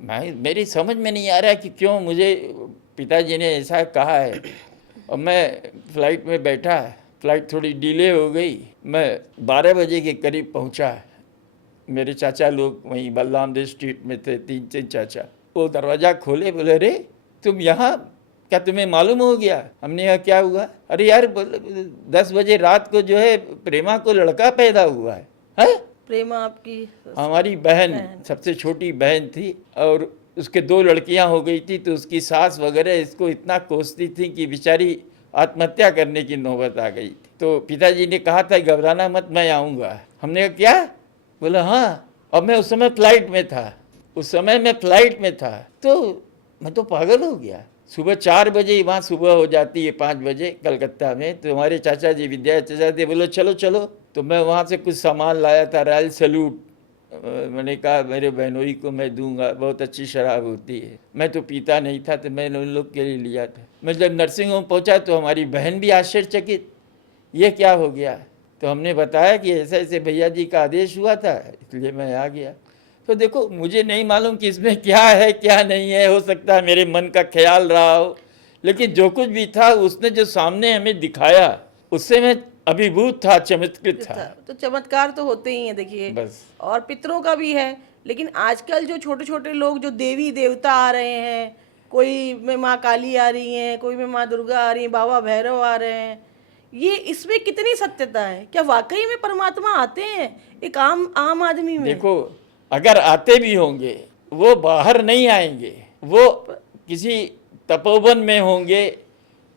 मेरी समझ में नहीं आ रहा कि क्यों मुझे पिताजी ने ऐसा कहा है। और मैं फ़्लाइट में बैठा, फ़्लाइट थोड़ी डिले हो गई, मैं 12 बजे के करीब पहुंचा। मेरे चाचा लोग वहीं बलराम देव स्ट्रीट में थे, 3 चाचा। वो दरवाज़ा खोले, बोले अरे तुम यहाँ, क्या तुम्हें मालूम हो गया? हमने कहा क्या हुआ? अरे यार 10 बजे रात को जो है प्रेमा को लड़का पैदा हुआ है? प्रेमा आपकी हमारी बहन, सबसे छोटी बहन थी, और उसके 2 लड़कियां हो गई थी। तो उसकी सास वगैरह इसको इतना कोसती थी कि बेचारी आत्महत्या करने की नौबत आ गई। तो पिताजी ने कहा था घबराना मत, मैं आऊँगा। हमने कहा क्या? बोला हाँ। अब मैं उस समय फ्लाइट में था, तो मैं तो पागल हो गया। सुबह 4 बजे वहाँ सुबह हो जाती है, 5 बजे कलकत्ता में। तो हमारे चाचा जी, विद्या चाचा थे, बोले चलो चलो। तो मैं वहाँ से कुछ सामान लाया था, रॉयल सैल्यूट। मैंने कहा मेरे बहनोई को मैं दूंगा, बहुत अच्छी शराब होती है। मैं तो पीता नहीं था, तो मैंने उन लोग के लिए लिया था। मैं जब नर्सिंग होम पहुँचा तो हमारी बहन भी आश्चर्यचकित, ये क्या हो गया? तो हमने बताया कि ऐसे ऐसे भैया जी का आदेश हुआ था, इसलिए मैं आ गया। तो देखो, मुझे नहीं मालूम कि इसमें क्या है क्या नहीं है, हो सकता है मेरे मन का ख्याल रहा हो, लेकिन जो कुछ भी था उसने जो सामने हमें दिखाया उससे मैं अभिभूत था, चमत्कृत था। तो चमत्कार तो होते ही हैं देखिए, बस। और पितरों का भी है। लेकिन आजकल जो छोटे छोटे लोग जो देवी देवता आ रहे हैं, कोई में माँ काली आ रही हैं, कोई में माँ दुर्गा आ रही हैं, बाबा भैरव आ रहे हैं, ये इसमें कितनी सत्यता है? क्या वाकई में परमात्मा आते हैं एक आम आदमी में? देखो, अगर आते भी होंगे वो बाहर नहीं आएंगे, वो किसी तपोवन में होंगे,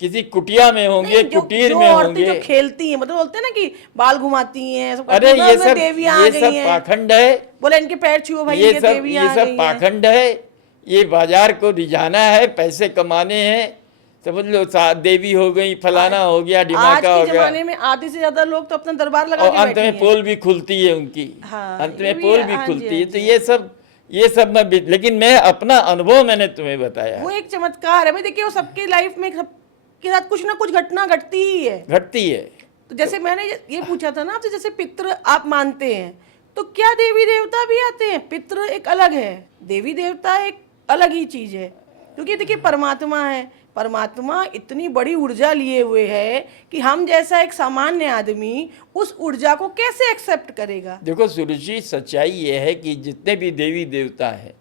किसी कुटिया में होंगे, कुटीर में होंगे। जो खेलती हैं, मतलब बोलते हैं ना कि बाल घुमाती हैं, सब अरे करती हैं, उनमें देवियां आ ये गई सब हैं। पाखंड है। बोले इनके पैर छुओ भाई, ये देवियां आ गई हैं। पाखंड है। ये बाजार को रिझाना है, पैसे कमाने हैं। समझ लो, देवी हो गई, फलाना हो गया, आज डिमाका हो के गया। जमाने में आधे से ज्यादा लोग तो अपना दरबार लगा और के अंत बैठी में हैं। पोल भी खुलती है उनकी। हाँ, अंत ये में भी पोल है। भी हाँ जी, खुलती है। हाँ तो जी। ये सब मैं लेकिन मैं अपना अनुभव मैंने तुम्हें बताया। वो एक चमत्कार है भाई। देखिए, वो सबके लाइफ में सबके साथ कुछ ना कुछ घटना घटती ही है। घटती है। तो जैसे मैंने ये पूछा था ना आपसे, जैसे पितृ आप मानते हैं, तो क्या देवी देवता भी आते हैं? पितृ एक अलग है, देवी देवता एक अलग ही चीज है। क्योंकि देखिए, परमात्मा है, परमात्मा इतनी बड़ी ऊर्जा लिए हुए है कि हम जैसा एक सामान्य आदमी उस ऊर्जा को कैसे एक्सेप्ट करेगा? देखो सुरुचि, सच्चाई ये है कि जितने भी देवी देवता हैं,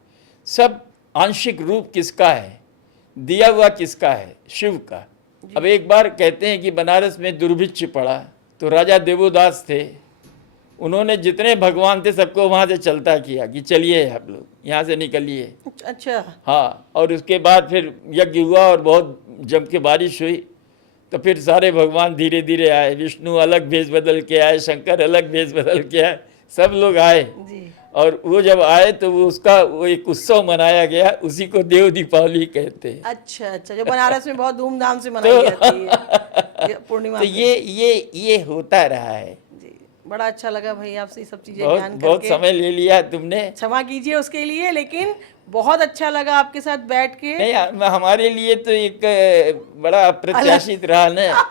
सब आंशिक रूप किसका है? दिया हुआ किसका है? शिव का। अब एक बार कहते हैं कि बनारस में दुर्भिक्ष पड़ा, तो राजा देवोदास थे, उन्होंने जितने भगवान थे सबको वहाँ से चलता किया कि चलिए आप लोग यहाँ से निकलिए। अच्छा। हाँ, और उसके बाद फिर यज्ञ हुआ और बहुत जम के बारिश हुई। तो फिर सारे भगवान धीरे धीरे आए। विष्णु अलग भेष बदल के आए, शंकर अलग भेष बदल के आए, सब लोग आए। जी। और वो जब आए तो वो एक उत्सव मनाया गया, उसी को देव दीपावली कहते हैं। अच्छा अच्छा, जो बनारस में बहुत धूमधाम से मनाई जाती है पूर्णिमा तो पे। ये होता रहा है। जी, बड़ा अच्छा लगा भाई आपसे सब चीजें बहुत जान बहुत करके। समय ले लिया तुमने, क्षमा कीजिए उसके लिए, लेकिन बहुत अच्छा लगा आपके साथ बैठ के। नहीं हमारे लिए तो एक बड़ा अप्रत्याशित रहा ना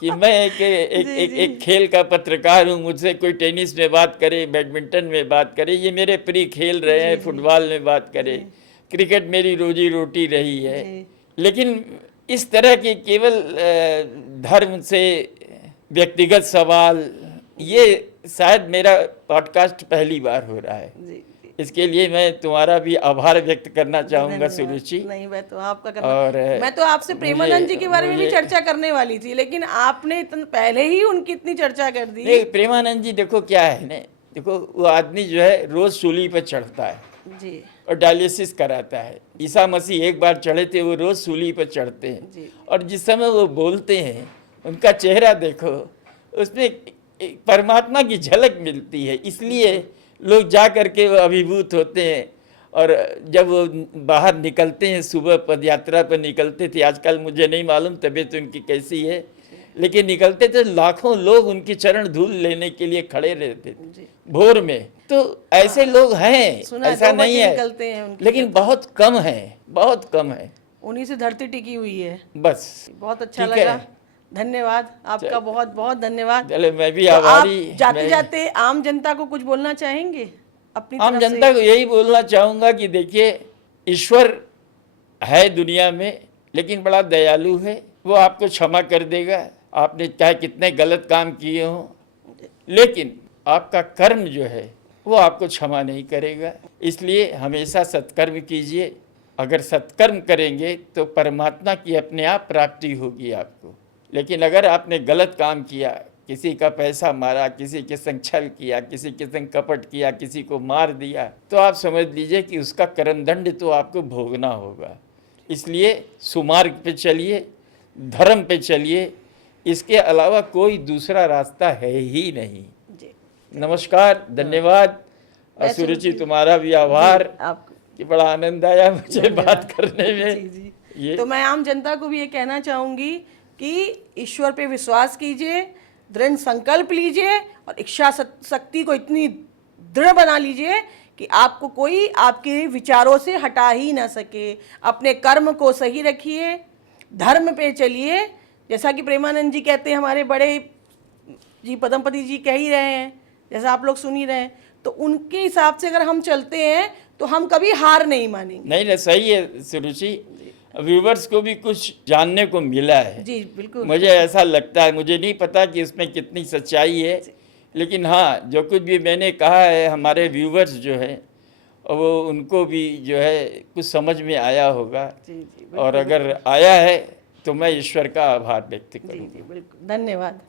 कि मैं एक खेल का पत्रकार हूँ। मुझसे कोई टेनिस में बात करे, बैडमिंटन में बात करे, ये मेरे प्रिय खेल रहे हैं। फुटबॉल में बात करे, क्रिकेट मेरी रोजी रोटी रही है। लेकिन इस तरह के केवल धर्म से व्यक्तिगत सवाल, ये शायद मेरा पॉडकास्ट पहली बार हो रहा है। जी, इसके लिए मैं तुम्हारा भी आभार व्यक्त करना चाहूँगा सुरुचि। नहीं, मैं तो आपका करना। और मैं तो आपसे प्रेमानंद जी के बारे में भी मुझे- चर्चा करने वाली थी, लेकिन आपने पहले ही उनकी इतनी चर्चा कर दी। नहीं, प्रेमानंद जी देखो क्या है ना, देखो वो आदमी जो है रोज सूली पर चढ़ता है जी और डायलिसिस कराता है। ईसा मसीह एक बार चढ़े थे, वो रोज सूली पर चढ़ते हैं। जी। और जिस समय वो बोलते हैं, उनका चेहरा देखो, उसमें एक परमात्मा की झलक मिलती है। इसलिए लोग जा करके वो अभिभूत होते हैं। और जब वो बाहर निकलते हैं, सुबह पद यात्रा पर निकलते थे, आजकल मुझे नहीं मालूम तबीयत उनकी कैसी है, लेकिन निकलते थे, लाखों लोग उनकी चरण धूल लेने के लिए खड़े रहते थे भोर में। तो ऐसे लोग हैं, सुना है, ऐसा 2 नहीं बजे है, निकलते हैं उनकी। लेकिन बहुत कम है, बहुत कम है। उन्हीं से धरती टिकी हुई है। बस बहुत अच्छा ठीक है। लगा, धन्यवाद आपका, बहुत बहुत धन्यवाद। चलो, मैं भी तो आप आभारी। जाते जाते आम जनता को कुछ बोलना चाहेंगे अपनी आम तरफ जनता को यही बोलना चाहूँगा कि देखिए, ईश्वर है दुनिया में, लेकिन बड़ा दयालु है। वो आपको क्षमा कर देगा, आपने चाहे कितने गलत काम किए हों, लेकिन आपका कर्म जो है वो आपको क्षमा नहीं करेगा। इसलिए हमेशा सत्कर्म कीजिए। अगर सत्कर्म करेंगे तो परमात्मा की अपने आप प्राप्ति होगी आपको। लेकिन अगर आपने गलत काम किया, किसी का पैसा मारा, किसी के संग छल किया, किसी के संग कपट किया, किसी को मार दिया, तो आप समझ लीजिए कि उसका कर्मदंड तो आपको भोगना होगा। इसलिए सुमार्ग पे चलिए, धर्म पे चलिए, इसके अलावा कोई दूसरा रास्ता है ही नहीं। जी नमस्कार, धन्यवाद। मैं सुरुचि, सुरुचि, तुम्हारा भी आभार आपको कि बड़ा आनंद आया मुझे धन्यवाद। बात करने में। जी जी। ये तो मैं आम जनता को भी ये कहना चाहूंगी कि ईश्वर पे विश्वास कीजिए, दृढ़ संकल्प लीजिए और इच्छा शक्ति को इतनी दृढ़ बना लीजिए कि आपको कोई आपके विचारों से हटा ही ना सके। अपने कर्म को सही रखिए, धर्म पे चलिए, जैसा कि प्रेमानंद जी कहते हैं, हमारे बड़े जी पदमपति जी कह ही रहे हैं, जैसा आप लोग सुन ही रहे हैं, तो उनके हिसाब से अगर हम चलते हैं तो हम कभी हार नहीं मानेंगे। नहीं, सही है सुरुचि। व्यूवर्स को भी कुछ जानने को मिला है। जी बिल्कुल। मुझे ऐसा लगता है, मुझे नहीं पता कि इसमें कितनी सच्चाई है, लेकिन हाँ, जो कुछ भी मैंने कहा है, हमारे व्यूवर्स जो है वो उनको भी जो है कुछ समझ में आया होगा। जी जी और अगर आया है तो मैं ईश्वर का आभार व्यक्त जी करूँ। जी बिल्कुल, धन्यवाद।